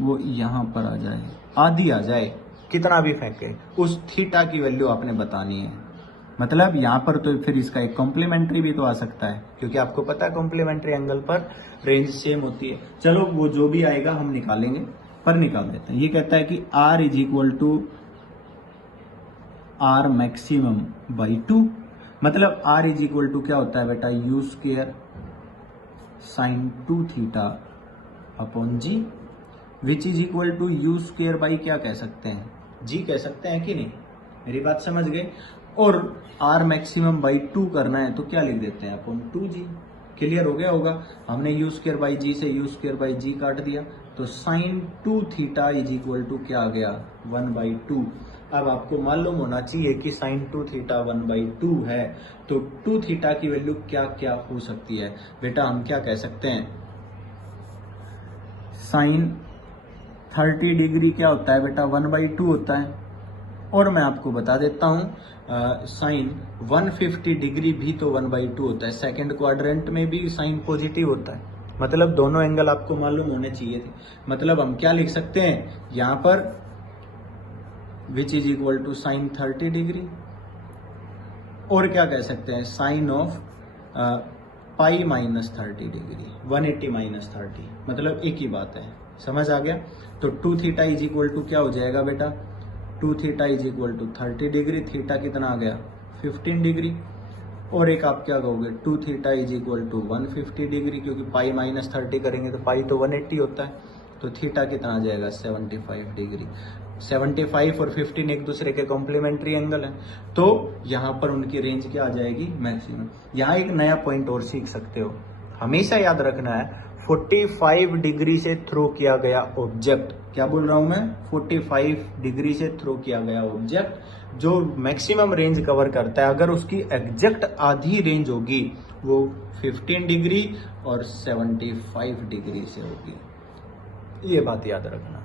वो यहां पर आ जाए, आधी आ जाए, कितना भी फेंके, उस थीटा की वैल्यू आपने बतानी है। मतलब यहां पर तो फिर इसका एक कॉम्प्लीमेंट्री भी तो आ सकता है, क्योंकि आपको पता है कॉम्प्लीमेंट्री एंगल पर रेंज सेम होती है। चलो वो जो भी आएगा हम निकालेंगे, पर निकाल देते हैं। ये कहता है कि R is equal to R maximum by 2, मतलब R इज इक्वल टू क्या होता है बेटा, you square sine 2 theta upon G, which is equal to you square by क्या कह सकते हैं, जी कह सकते हैं कि नहीं, मेरी बात समझ गए। और R मैक्सिमम बाई 2 करना है तो क्या लिख देते हैं, अपॉन 2g। क्लियर हो गया होगा। हमने यू स्क्वायर बाई जी से यू स्क्वायर बाई जी काट दिया, तो sine 2 theta is equal to क्या आ गया, 1/2। अब आपको मालूम होना चाहिए कि साइन 2 थीटा 1/2 है, तो 2 थीटा की वैल्यू क्या क्या हो सकती है बेटा, हम क्या कह सकते हैं, साइन 30 डिग्री क्या होता है बेटा, 1/2 होता है। और मैं आपको बता देता हूं साइन 150 डिग्री भी तो 1/2 होता है। सेकंड क्वाड्रेंट में भी साइन पॉजिटिव होता है, मतलब दोनों एंगल आपको मालूम होने चाहिए थे। मतलब हम क्या लिख सकते हैं यहां पर, which is equal to sine 30 degree, और क्या कह सकते हैं, sine of pi minus 30 degree, 180 minus 30, मतलब एक ही बात है। समझ आ गया? तो 2 थीटा इज इक्वल टू क्या हो जाएगा बेटा, 2 theta is equal to 30 degree, theta कितना आ गया 15 डिग्री, और एक आप क्या कहोगे 2 theta is equal to 150 degree, क्योंकि पाई माइनस 30 करेंगे तो पाई तो 180 होता है, तो थीटा कितना आ जाएगा 75 डिग्री। 75 और 15 एक दूसरे के कॉम्प्लीमेंट्री एंगल है, तो यहां पर उनकी रेंज क्या आ जाएगी, मैक्सिमम। यहां एक नया पॉइंट और सीख सकते हो, हमेशा याद रखना है 45 डिग्री से थ्रो किया गया ऑब्जेक्ट, क्या बोल रहा हूं मैं, 45 डिग्री से थ्रो किया गया ऑब्जेक्ट जो मैक्सिमम रेंज कवर करता है, अगर उसकी एग्जैक्ट आधी रेंज होगी वो 15 डिग्री और 75 डिग्री से होगी। ये बात याद रखना,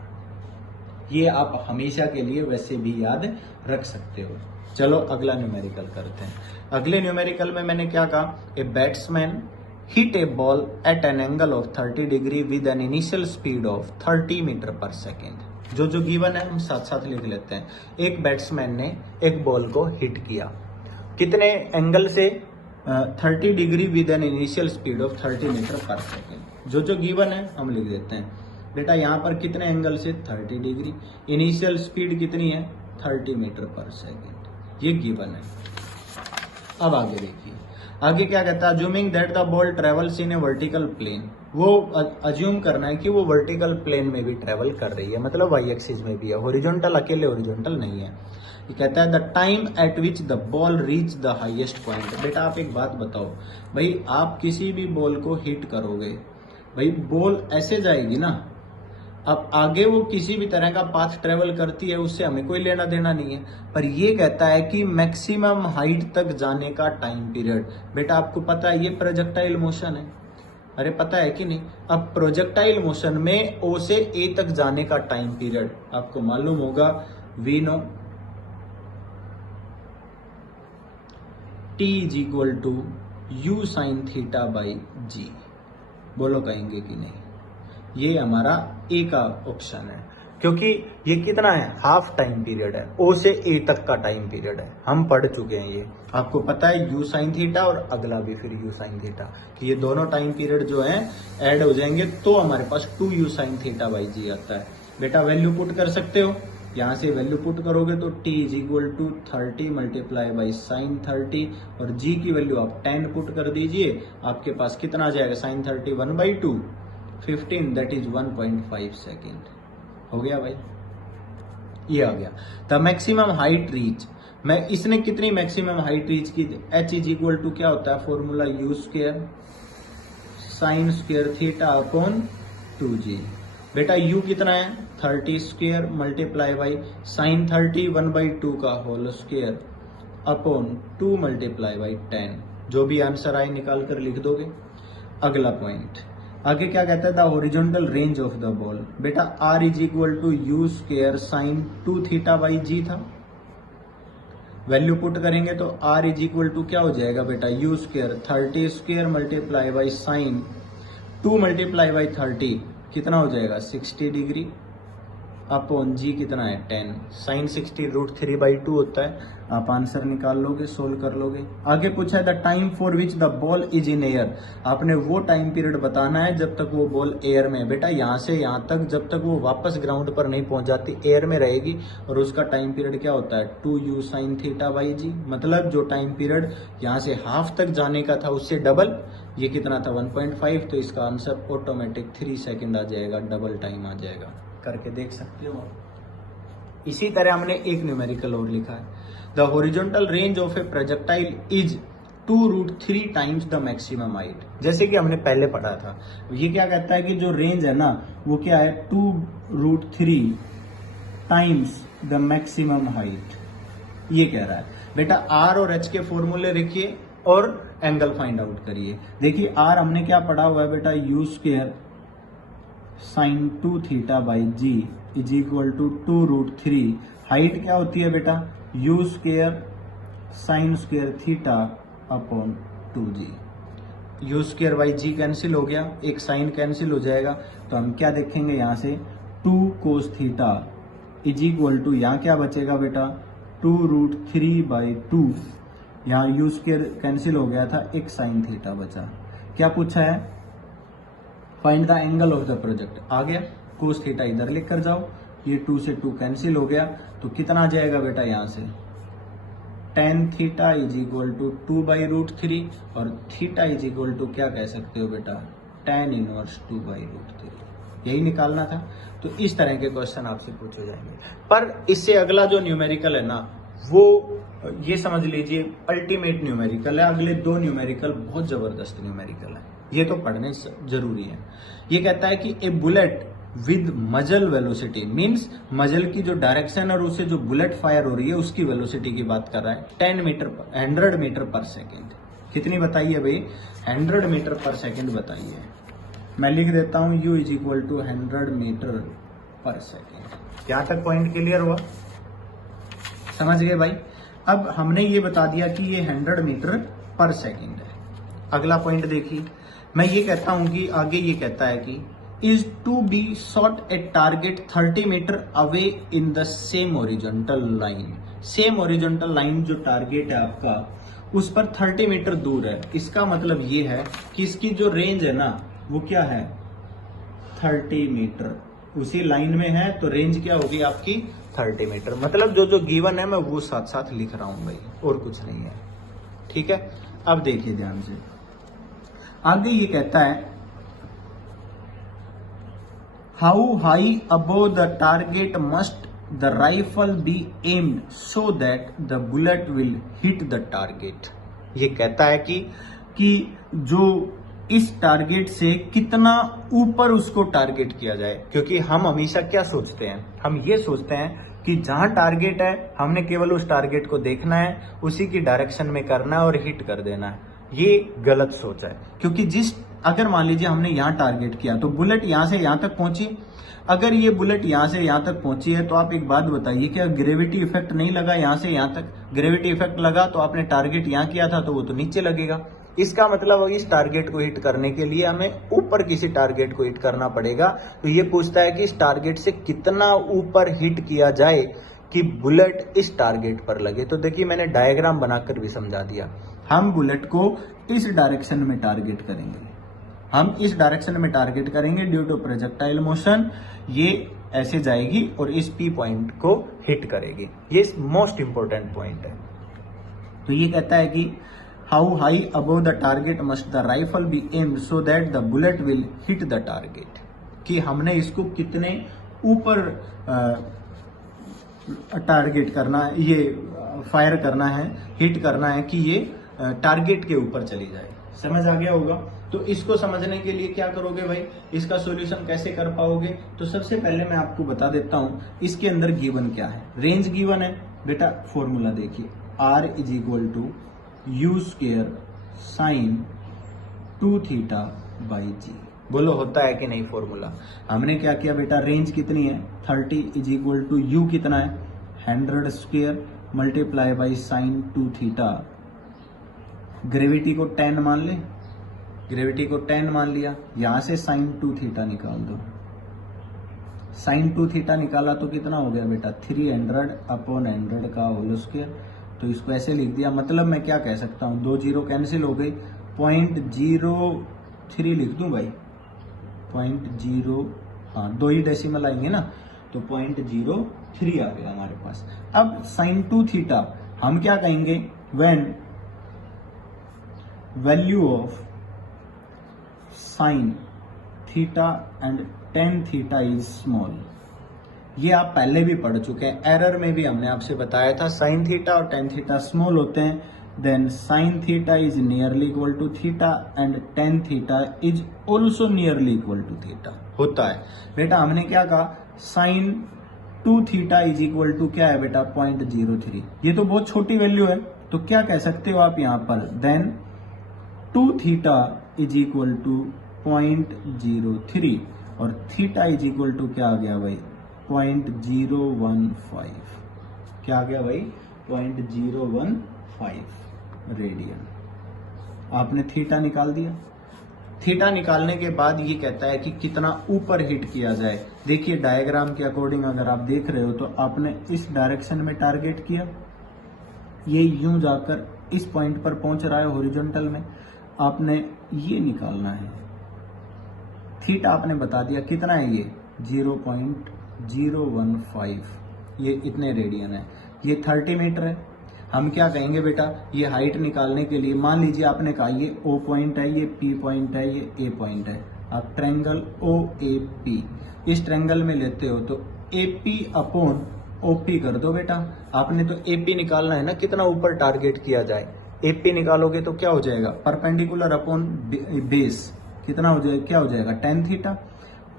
ये आप हमेशा के लिए वैसे भी याद रख सकते हो। चलो अगला न्यूमेरिकल करते हैं। अगले न्यूमेरिकल में मैंने क्या कहा, a batsman hit a ball at an angle of 30 degree with an initial speed of 30 meter पर सेकेंड। जो गिवन है हम साथ साथ लिख लेते हैं। एक बैट्समैन ने एक बॉल को हिट किया, कितने एंगल से, 30 degree with an initial speed of 30 meter पर सेकेंड। जो गिवन है हम लिख देते हैं बेटा, यहाँ पर कितने एंगल से 30 डिग्री, इनिशियल स्पीड कितनी है 30 मीटर पर सेकेंड, ये गिवन है। अब आगे देखिए, आगे क्या कहता है, assuming that the ball travels in a vertical plane, वो अज्यूम करना है कि वो वर्टिकल प्लेन में भी ट्रेवल कर रही है, मतलब वाई एक्सिस में भी है, हॉरिजॉन्टल अकेले हॉरिजॉन्टल नहीं है। ये कहता है the time eight which the ball reach the highest point. बेटा आप एक बात बताओ, भाई आप किसी भी बॉल को हिट करोगे, भाई बॉल ऐसे जाएगी ना, अब आगे वो किसी भी तरह का पाथ ट्रेवल करती है, उससे हमें कोई लेना देना नहीं है, पर ये कहता है कि मैक्सिमम हाइट तक जाने का टाइम पीरियड। बेटा आपको पता है ये प्रोजेक्टाइल मोशन है, अरे पता है कि नहीं। अब प्रोजेक्टाइल मोशन में ओ से ए तक जाने का टाइम पीरियड आपको मालूम होगा, we know t is equal to u sine theta by g. बोलो कहेंगे कि नहीं, ये हमारा ए का ऑप्शन है। क्योंकि ये कितना है, हाफ टाइम पीरियड है, ओ से ए तक का टाइम पीरियड है, हम पढ़ चुके हैं ये, आपको पता है यू साइन थीटा और अगला भी फिर यू साइन थीटा, कि ये दोनों टाइम पीरियड जो है ऐड हो जाएंगे तो हमारे पास 2 यू साइन थीटा बाई जी आता है। बेटा वैल्यू पुट कर सकते हो, यहाँ से वैल्यू पुट करोगे तो t is equal to 30 multiply by sine 30 और g की वैल्यू आप 10 पुट कर दीजिए, आपके पास कितना आ जाएगा, साइन 30 1/2 15, दैट इज 1.5 सेकेंड। हो गया भाई, ये आ गया। द मैक्सिमम हाइट रीच, मैं इसने कितनी मैक्सिमम हाइट रीच की थी, h इज इक्वल टू क्या होता है formula, you square sine square theta upon 2g। बेटा u कितना है 30 स्क्वायर मल्टीप्लाई बाई साइन 30 1/2 का whole square upon 2 multiply by 10, जो भी आंसर आए निकाल कर लिख दोगे। अगला पॉइंट आगे क्या कहता है, the horizontal range of the ball. बेटा r is equal to you square sine 2 theta by g था, वैल्यू पुट करेंगे तो r इज इक्वल टू क्या हो जाएगा बेटा, you square 30 square multiply by sign 2 multiply by 30 कितना हो जाएगा 60 डिग्री अपॉन जी कितना है 10, साइन 60 √3/2 होता है, आप आंसर निकाल लोगे, सोल्व कर लोगे। आगे पूछा है the time for which the ball is in air, आपने वो टाइम पीरियड बताना है जब तक वो बॉल एयर में है। बेटा यहाँ से यहाँ तक जब तक वो वापस ग्राउंड पर नहीं पहुंच जाती एयर में रहेगी, और उसका टाइम पीरियड क्या होता है 2 you sine theta by g, मतलब जो टाइम पीरियड यहाँ से हाफ तक जाने का था उससे डबल, ये कितना था 1.5, तो इसका आंसर ऑटोमेटिक 3 सेकेंड आ जाएगा, डबल टाइम आ जाएगा, करके देख सकते हो। इसी तरह हमने एक न्यूमेरिकल और लिखा है, the horizontal range of A projectile is 2√3 times the maximum height. जैसे कि हमने पहले पढ़ा था, ये क्या कहता है कि जो रेंज है ना वो क्या है 2√3 टाइम्स द मैक्सिमम हाइट, ये कह रहा है। बेटा आर और एच के फॉर्मूले लिखिए और एंगल फाइंड आउट करिए। देखिए आर हमने क्या पढ़ा हुआ है बेटा, you square sine 2 theta by G is equal to 2√3, height क्या होती है बेटा you square sine square theta upon 2g, U square by ji cancel हो गया, एक साइन कैंसिल हो जाएगा, तो हम क्या देखेंगे यहाँ से 2 cos theta is equal to, यहाँ क्या बचेगा बेटा 2√3/2, यहाँ यू स्क्वायर कैंसिल हो गया था, एक साइन थीटा बचा। क्या पूछा है, find the angle of the project, आ गया कोस थीटा इधर लिख कर जाओ, ये 2 से 2 कैंसिल हो गया, तो कितना आ जाएगा बेटा यहाँ से tan theta is equal to 2/√3 और थीटा इज इक्वल टू क्या कह सकते हो बेटा tan इनवर्स 2/√3, यही निकालना था। तो इस तरह के क्वेश्चन आपसे पूछे जाएंगे, पर इससे अगला जो न्यूमेरिकल है ना वो ये समझ लीजिए अल्टीमेट न्यूमेरिकल है। अगले 2 न्यूमेरिकल बहुत जबरदस्त न्यूमेरिकल है, ये तो पढ़ने जरूरी है। ये कहता है कि ए बुलेट विद मजल वेलोसिटी, मींस मजल की जो डायरेक्शन और उससे जो बुलेट फायर हो रही है उसकी वेलोसिटी की बात कर रहा है, 100 मीटर पर सेकेंड। कितनी बताइए भाई 100 मीटर पर सेकेंड बताइए। मैं लिख देता हूं u is equal to 100 meter पर सेकेंड। यहाँ तक पॉइंट क्लियर हुआ, समझ गए भाई। अब हमने ये बता दिया कि ये 100 मीटर पर सेकेंड है। अगला पॉइंट देखिए, मैं ये कहता हूं कि आगे ये कहता है कि is to be shot a target 30 meter away in the same horizontal line. Same horizontal line जो टारगेट है आपका उस पर 30 मीटर दूर है। इसका मतलब ये है कि इसकी जो रेंज है ना वो क्या है 30 मीटर, उसी लाइन में है तो रेंज क्या होगी आपकी 30 मीटर। मतलब जो गिवन है मैं वो साथ साथ लिख रहा हूं भाई, और कुछ नहीं है, ठीक है। अब देखिए ध्यान से, आगे ये कहता है how high above the target must the rifle B aimed so that the bullet will hit the target. ये कहता है कि जो इस टारगेट से कितना ऊपर उसको टारगेट किया जाए, क्योंकि हम हमेशा क्या सोचते हैं, हम ये सोचते हैं कि जहां टारगेट है हमने केवल उस टारगेट को देखना है, उसी की डायरेक्शन में करना है और हिट कर देना है। ये गलत सोच है, क्योंकि अगर मान लीजिए हमने यहाँ टारगेट किया तो बुलेट यहाँ से यहाँ तक पहुंची, अगर ये बुलेट यहाँ से यहाँ तक पहुंची है तो आप एक बात बताइए, क्या ग्रेविटी इफेक्ट नहीं लगा यहाँ से यहाँ तक? ग्रेविटी इफेक्ट लगा तो आपने टारगेट यहाँ किया था तो वो तो नीचे लगेगा। इसका मतलब इस टारगेट को हिट करने के लिए हमें ऊपर किसी टारगेट को हिट करना पड़ेगा। तो ये पूछता है कि इस टारगेट से कितना ऊपर हिट किया जाए कि बुलेट इस टारगेट पर लगे। तो देखिए मैंने डायग्राम बनाकर भी समझा दिया। हम बुलेट को इस डायरेक्शन में टारगेट करेंगे, हम इस डायरेक्शन में टारगेट करेंगे ड्यू टू प्रोजेक्टाइल मोशन। ये ऐसे जाएगी और इस पी पॉइंट को हिट करेगी। ये मोस्ट इंपॉर्टेंट पॉइंट है। तो ये कहता है कि how high above the target must the rifle B aimed so that the bullet will hit the target, कि हमने इसको कितने ऊपर टारगेट करना है, ये फायर करना है, हिट करना है कि ये टारगेट के ऊपर चली जाए। समझ आ गया होगा। तो इसको समझने के लिए क्या करोगे भाई, इसका सॉल्यूशन कैसे कर पाओगे। तो सबसे पहले मैं आपको बता देता हूं इसके अंदर गिवन क्या है। रेंज गिवन है बेटा, फॉर्मूला देखिए R is equal to you square sine 2 theta by g. बोलो होता है कि नहीं फॉर्मूला। हमने क्या किया बेटा, रेंज कितनी है 30 इज इक्वल टू यू कितना है 100 square multiply by sign 2 theta. Gravity को 10 मान ले, ग्रेविटी को 10 मान लिया, यहां से साइन 2 थीटा निकाल दो। साइन 2 थीटा निकाला तो कितना हो गया बेटा 300 अपॉन 100 का होल स्क्वायर। तो इसको ऐसे लिख दिया। मतलब मैं क्या कह सकता हूं, 2 जीरो कैंसिल हो गई, 0.03 लिख दूं भाई, 0.0, हाँ 2 ही डेसिमल आएंगे ना, तो 0.03 आ गया हमारे पास। अब साइन 2 थीटा हम क्या कहेंगे, when value of sine theta and tan theta is small. ये आप पहले भी पढ़ चुके हैं, एरर में भी हमने आपसे बताया था साइन थीटा और टेन थीटा स्मॉल होते हैं, then sine theta is nearly equal to theta and tan theta is also nearly equal to theta होता है। बेटा हमने क्या कहा, sine 2 theta is equal to क्या है बेटा 0.03। ये तो बहुत छोटी वैल्यू है, तो क्या कह सकते हो आप यहां पर, then 2 theta is equal to 0.03 और थीटा इज इक्वल टू क्या आ गया भाई 0.015। क्या आ गया भाई 0.015 रेडियन। आपने थीटा निकाल दिया। थीटा निकालने के बाद ये कहता है कि कितना ऊपर हिट किया जाए। देखिए डायग्राम के अकॉर्डिंग अगर आप देख रहे हो तो आपने इस डायरेक्शन में टारगेट किया, ये यूं जाकर इस पॉइंट पर पहुंच रहा है हॉरिजॉन्टल में, आपने ये निकालना है। थीटा आपने बता दिया कितना है, ये 0.015, ये इतने रेडियन है, ये 30 मीटर है। हम क्या कहेंगे बेटा, ये हाइट निकालने के लिए मान लीजिए आपने कहा ये O पॉइंट है, ये P पॉइंट है, ये A पॉइंट है। आप ट्रायंगल OAP इस ट्रायंगल में लेते हो तो AP अपॉन OP कर दो बेटा। आपने तो AP निकालना है ना, कितना ऊपर टारगेट किया जाए। AP निकालोगे तो क्या हो जाएगा, परपेंडिकुलर अपॉन बेस कितना हो जाएगा, क्या हो जाएगा tan थीटा,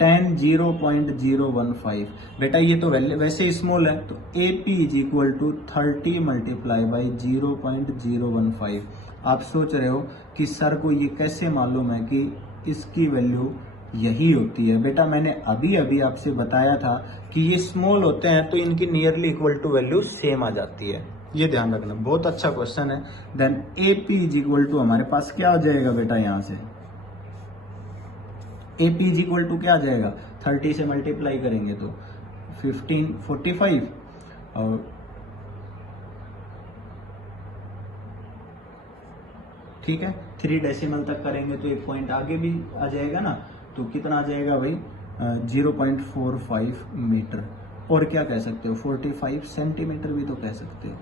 tan 0.015। बेटा ये तो वैसे स्मॉल है, तो AP is equal to 30 multiply by 0.015। आप सोच रहे हो कि सर को ये कैसे मालूम है कि इसकी वैल्यू यही होती है। बेटा मैंने अभी अभी आपसे बताया था कि ये स्मॉल होते हैं तो इनकी nearly equal to value same आ जाती है। ये ध्यान रखना, बहुत अच्छा क्वेश्चन है। Then AP is equal to हमारे पास क्या हो जाएगा बेटा, यहां से AP इज इक्वल टू क्या आ जाएगा, 30 से मल्टीप्लाई करेंगे तो 1545 और ठीक है 3 डेसिमल तक करेंगे तो एक पॉइंट आगे भी आ जाएगा ना, तो कितना आ जाएगा भाई 0.45 मीटर। और क्या कह सकते हो 45 सेंटीमीटर भी तो कह सकते हो।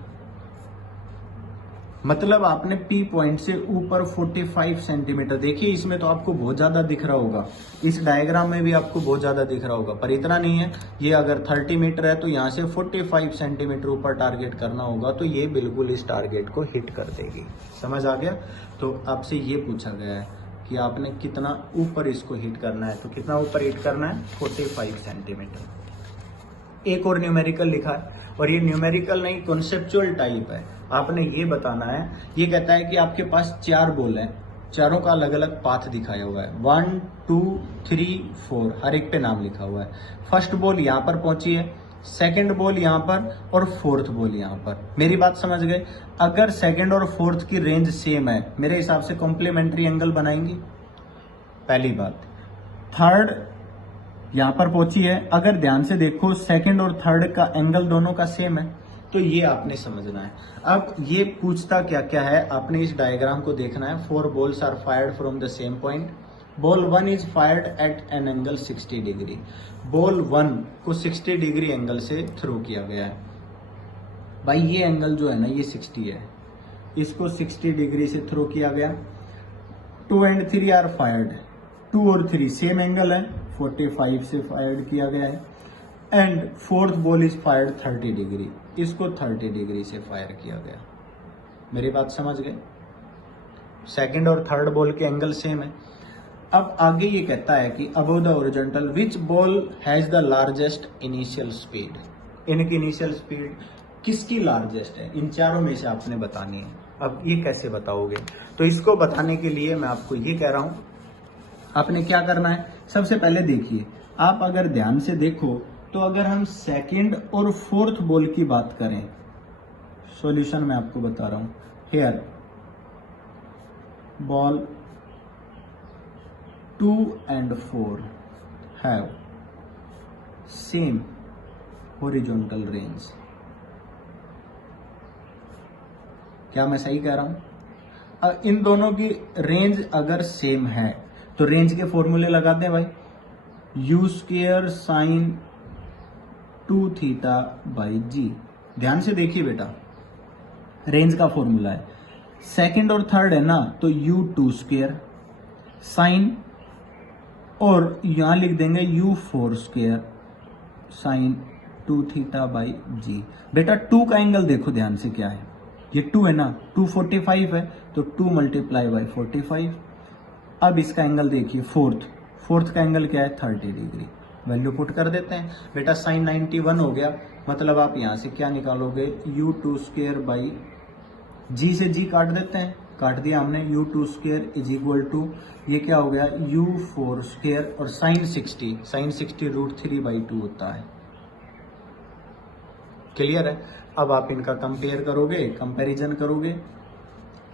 मतलब आपने P पॉइंट से ऊपर 45 सेंटीमीटर, देखिए इसमें तो आपको बहुत ज्यादा दिख रहा होगा, इस डायग्राम में भी आपको बहुत ज्यादा दिख रहा होगा, पर इतना नहीं है। ये अगर 30 मीटर है तो यहाँ से 45 सेंटीमीटर ऊपर टारगेट करना होगा, तो ये बिल्कुल इस टारगेट को हिट कर देगी। समझ आ गया। तो आपसे ये पूछा गया है कि आपने कितना ऊपर इसको हिट करना है, तो कितना ऊपर हिट करना है 45 सेंटीमीटर। एक और न्यूमेरिकल लिखा है, और ये न्यूमेरिकल नहीं कॉन्सेप्चुअल टाइप है। आपने ये बताना है, ये कहता है कि आपके पास 4 बॉल है, चारों का अलग अलग पाथ दिखाया हुआ है, 1 2 3 4, हर एक पे नाम लिखा हुआ है। फर्स्ट बॉल यहाँ पर पहुंची है, सेकंड बॉल यहाँ पर और फोर्थ बॉल यहाँ पर। मेरी बात समझ गए? अगर सेकंड और फोर्थ की रेंज सेम है, मेरे हिसाब से कॉम्प्लीमेंट्री एंगल बनाएंगे, पहली बात। थर्ड यहां पर पहुंची है, अगर ध्यान से देखो सेकंड और थर्ड का एंगल दोनों का सेम है, तो ये आपने समझना है। अब ये पूछता क्या क्या है, आपने इस डायग्राम को देखना है। 4 balls are fired from the same point. Ball 1 is fired at an angle 60 degree. Ball 1 को 60 डिग्री एंगल से थ्रो किया गया है। भाई ये एंगल जो है ना, ये 60 है, इसको 60 डिग्री से थ्रो किया गया। 2 and 3 आर फायर्ड। 2 और 3 सेम एंगल है, 45 से फायर्ड किया गया है। And fourth ball is fired 30 degree, इसको 30 डिग्री से फायर किया गया। मेरी बात समझ गए? सेकंड और थर्ड बॉल के एंगल सेम है। अब आगे ये कहता है कि above the horizontal which ball has the largest initial speed. इनकी इनिशियल स्पीड किसकी लार्जेस्ट है, इन चारों में से आपने बतानी है। अब ये कैसे बताओगे? तो इसको बताने के लिए मैं आपको ये कह रहा हूं, आपने क्या करना है, सबसे पहले देखिए, आप अगर ध्यान से देखो तो अगर हम सेकंड और फोर्थ बॉल की बात करें, सॉल्यूशन मैं आपको बता रहा हूं। Here ball 2 and 4 have same horizontal range. क्या मैं सही कह रहा हूं? इन दोनों की रेंज अगर सेम है तो रेंज के फॉर्मूले लगाते हैं भाई। u² sin 2θ/g। ध्यान से देखिए बेटा, रेंज का फॉर्मूला है, सेकंड और थर्ड है ना, तो u² साइन, और यहां लिख देंगे u4² साइन 2θ/g। बेटा 2 का एंगल देखो ध्यान से क्या है, ये 2 है ना, 245 है, तो 2 × 45। अब इसका एंगल देखिए, फोर्थ का एंगल क्या है, 30 डिग्री। वैल्यू पुट कर देते हैं बेटा, साइन 91 हो गया, मतलब आप यहां से क्या निकालोगे, u2² g से g काट देते हैं, काट दिया हमने, u2² इज इक्वल टू, ये क्या हो गया, u4² और साइन 60 √3/2 होता है। क्लियर है? अब आप इनका कंपेयर करोगे, कंपैरिजन करोगे,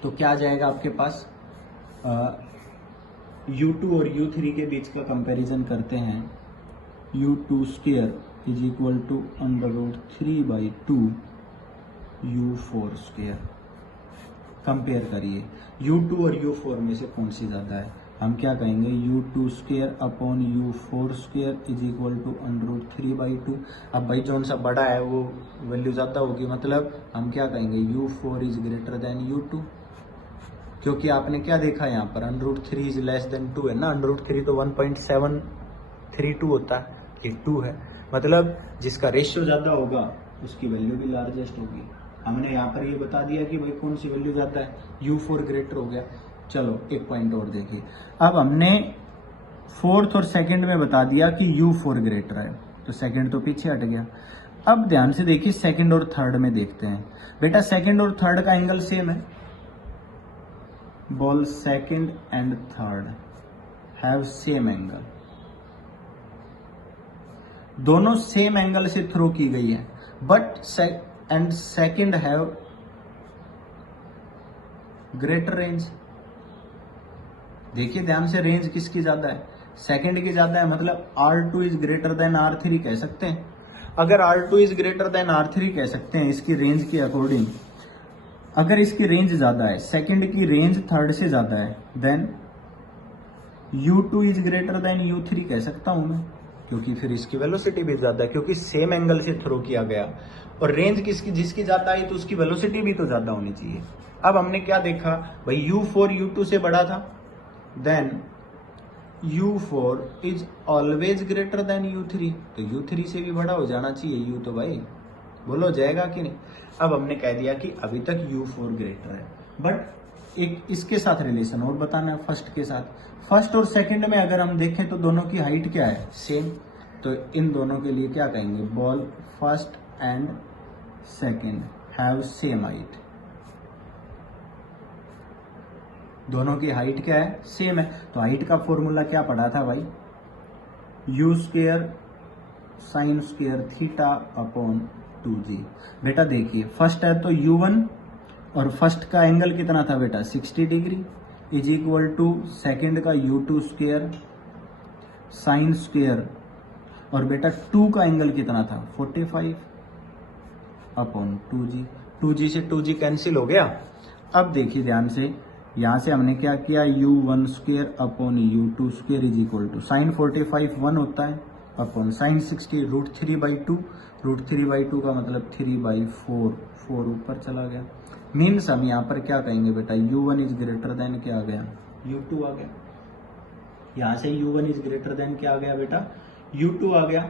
तो क्या आ जाएगा आपके पास, u2 और u3 के बीच का कंपैरिजन करते हैं। u2² is equal to √3/2 u4²। Compare करिए, u2 और u4 में से कौन सी ज्यादा है। हम क्या कहेंगे, u2² upon u4² is equal to √3/2। अब भाई जौन सा बड़ा है वो वैल्यू ज्यादा होगी, मतलब हम क्या कहेंगे, u4 is greater than u2, क्योंकि आपने क्या देखा यहाँ पर, √3 इज लेस देन 2 है ना, √3 तो 1.732 होता है, ये 2 है, मतलब जिसका रेशियो ज्यादा होगा उसकी वैल्यू भी लार्जेस्ट होगी। हमने यहाँ पर ये बता दिया कि भाई कौन सी वैल्यू ज्यादा है, u4 ग्रेटर हो गया। चलो एक पॉइंट और देखिए, अब हमने फोर्थ और सेकंड में बता दिया कि u4 ग्रेटर है, तो सेकंड तो पीछे हट गया। अब ध्यान से देखिए, सेकंड और थर्ड में देखते हैं। बेटा सेकंड और थर्ड का एंगल सेम है, ball second and third have same angle, दोनों सेम एंगल से थ्रो की गई है, but second have greater range. देखिए ध्यान से, रेंज किसकी ज्यादा है, सेकंड की ज्यादा है, मतलब R2 is greater than R3 कह सकते हैं। अगर R2 is greater than R3 कह सकते हैं इसकी रेंज के अकॉर्डिंग, अगर इसकी रेंज ज्यादा है, सेकंड की रेंज थर्ड से ज्यादा है, then u2 is greater than u3 कह सकता हूं मैं, क्योंकि फिर इसकी वेलोसिटी भी ज्यादा है, क्योंकि सेम एंगल से थ्रो किया गया, और रेंज किसकी जिसकी ज्यादा आई तो उसकी वेलोसिटी भी तो ज्यादा होनी चाहिए। अब हमने क्या देखा भाई, u4 u2 से बड़ा था, then u4 is always greater than u3, तो u3 से भी बड़ा हो जाना चाहिए u, तो भाई बोलो जाएगा कि नहीं। अब हमने कह दिया कि अभी तक u4 ग्रेटर है, बट एक इसके साथ रिलेशन और बताना है, फर्स्ट के साथ। फर्स्ट और सेकंड में अगर हम देखें तो दोनों की हाइट क्या है, सेम, तो इन दोनों के लिए क्या कहेंगे, ball first and second have same height, दोनों की हाइट क्या है, सेम है। तो हाइट का फॉर्मूला क्या पढ़ा था भाई, u² sign square theta upon 2g। बेटा देखिए फर्स्ट है तो u1 और फर्स्ट का एंगल कितना था बेटा 60 degree is equal to second का u2 स्क्वायर साइन स्क्वायर और बेटा 2 का एंगल कितना था 45 अपॉन 2g। 2g से 2g कैंसिल हो गया। अब देखिए ध्यान से यहां से हमने क्या किया u1 square upon u2 square is equal to sine 45 1 होता है अपॉन साइन 60 √3/2 √3/2 का मतलब 3/4 4 ऊपर चला गया। मीन्स हम यहाँ पर क्या कहेंगे बेटा u1 इज ग्रेटर देन क्या आ गया u2 आ गया। यहाँ से u1 इज ग्रेटर देन क्या आ गया बेटा u2 आ गया।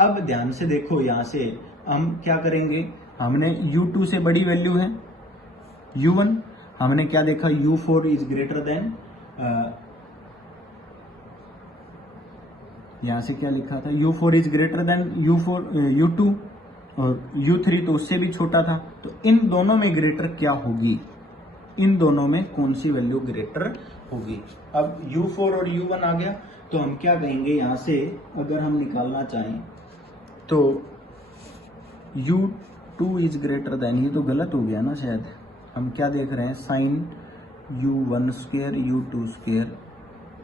अब ध्यान से देखो यहाँ से हम क्या करेंगे, हमने u2 से बड़ी वैल्यू है u1, हमने क्या देखा u4 इज ग्रेटर देन यहां से क्या लिखा था u4 is greater than u2 और u3 तो उससे भी छोटा था। तो इन दोनों में ग्रेटर क्या होगी, इन दोनों में कौन सी वैल्यू ग्रेटर होगी। अब u4 और u1 आ गया तो हम क्या कहेंगे यहां से अगर हम निकालना चाहें तो u2 इज ग्रेटर देन, ये तो गलत हो गया ना शायद, हम क्या देख रहे हैं sign u1 square u2 square,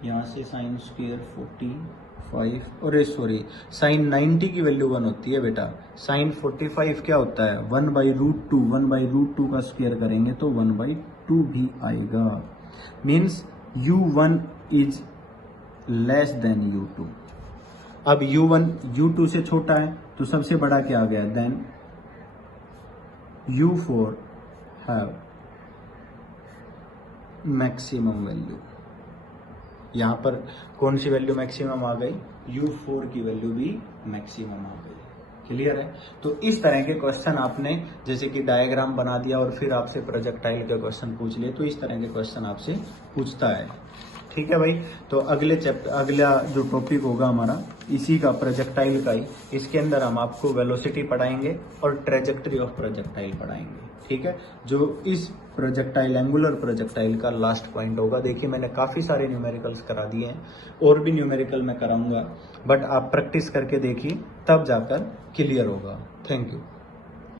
यहाँ से साइन स्क्वायर 45 और सॉरी साइन 90 की वैल्यू 1 होती है बेटा, साइन 45 क्या होता है 1/√2, 1/√2 का स्क्वायर करेंगे तो 1/2 भी आएगा। Means u1 is less than u2। अब u1 u2 से छोटा है तो सबसे बड़ा क्या आ गया then u4 have maximum value. यहां पर कौन सी वैल्यू मैक्सिमम आ गई u4 की वैल्यू भी मैक्सिमम आ गई। क्लियर है। तो इस तरह के क्वेश्चन आपने जैसे कि डायग्राम बना दिया और फिर आपसे प्रोजेक्टाइल के क्वेश्चन पूछ लिए, तो इस तरह के क्वेश्चन आपसे पूछता है। ठीक है भाई। तो अगला जो टॉपिक होगा हमारा इसी का प्रोजेक्टाइल का ही, इसके अंदर हम आपको वेलोसिटी पढ़ाएंगे और ट्रेजेक्टरी ऑफ प्रोजेक्टाइल पढ़ाएंगे। ठीक है। जो इस प्रोजेक्टाइल एंगुलर प्रोजेक्टाइल का लास्ट पॉइंट होगा। देखिए मैंने काफी सारे न्यूमेरिकल्स करा दिए हैं और भी न्यूमेरिकल मैं कराऊंगा, बट आप प्रैक्टिस करके देखिए तब जाकर क्लियर होगा। Thank you.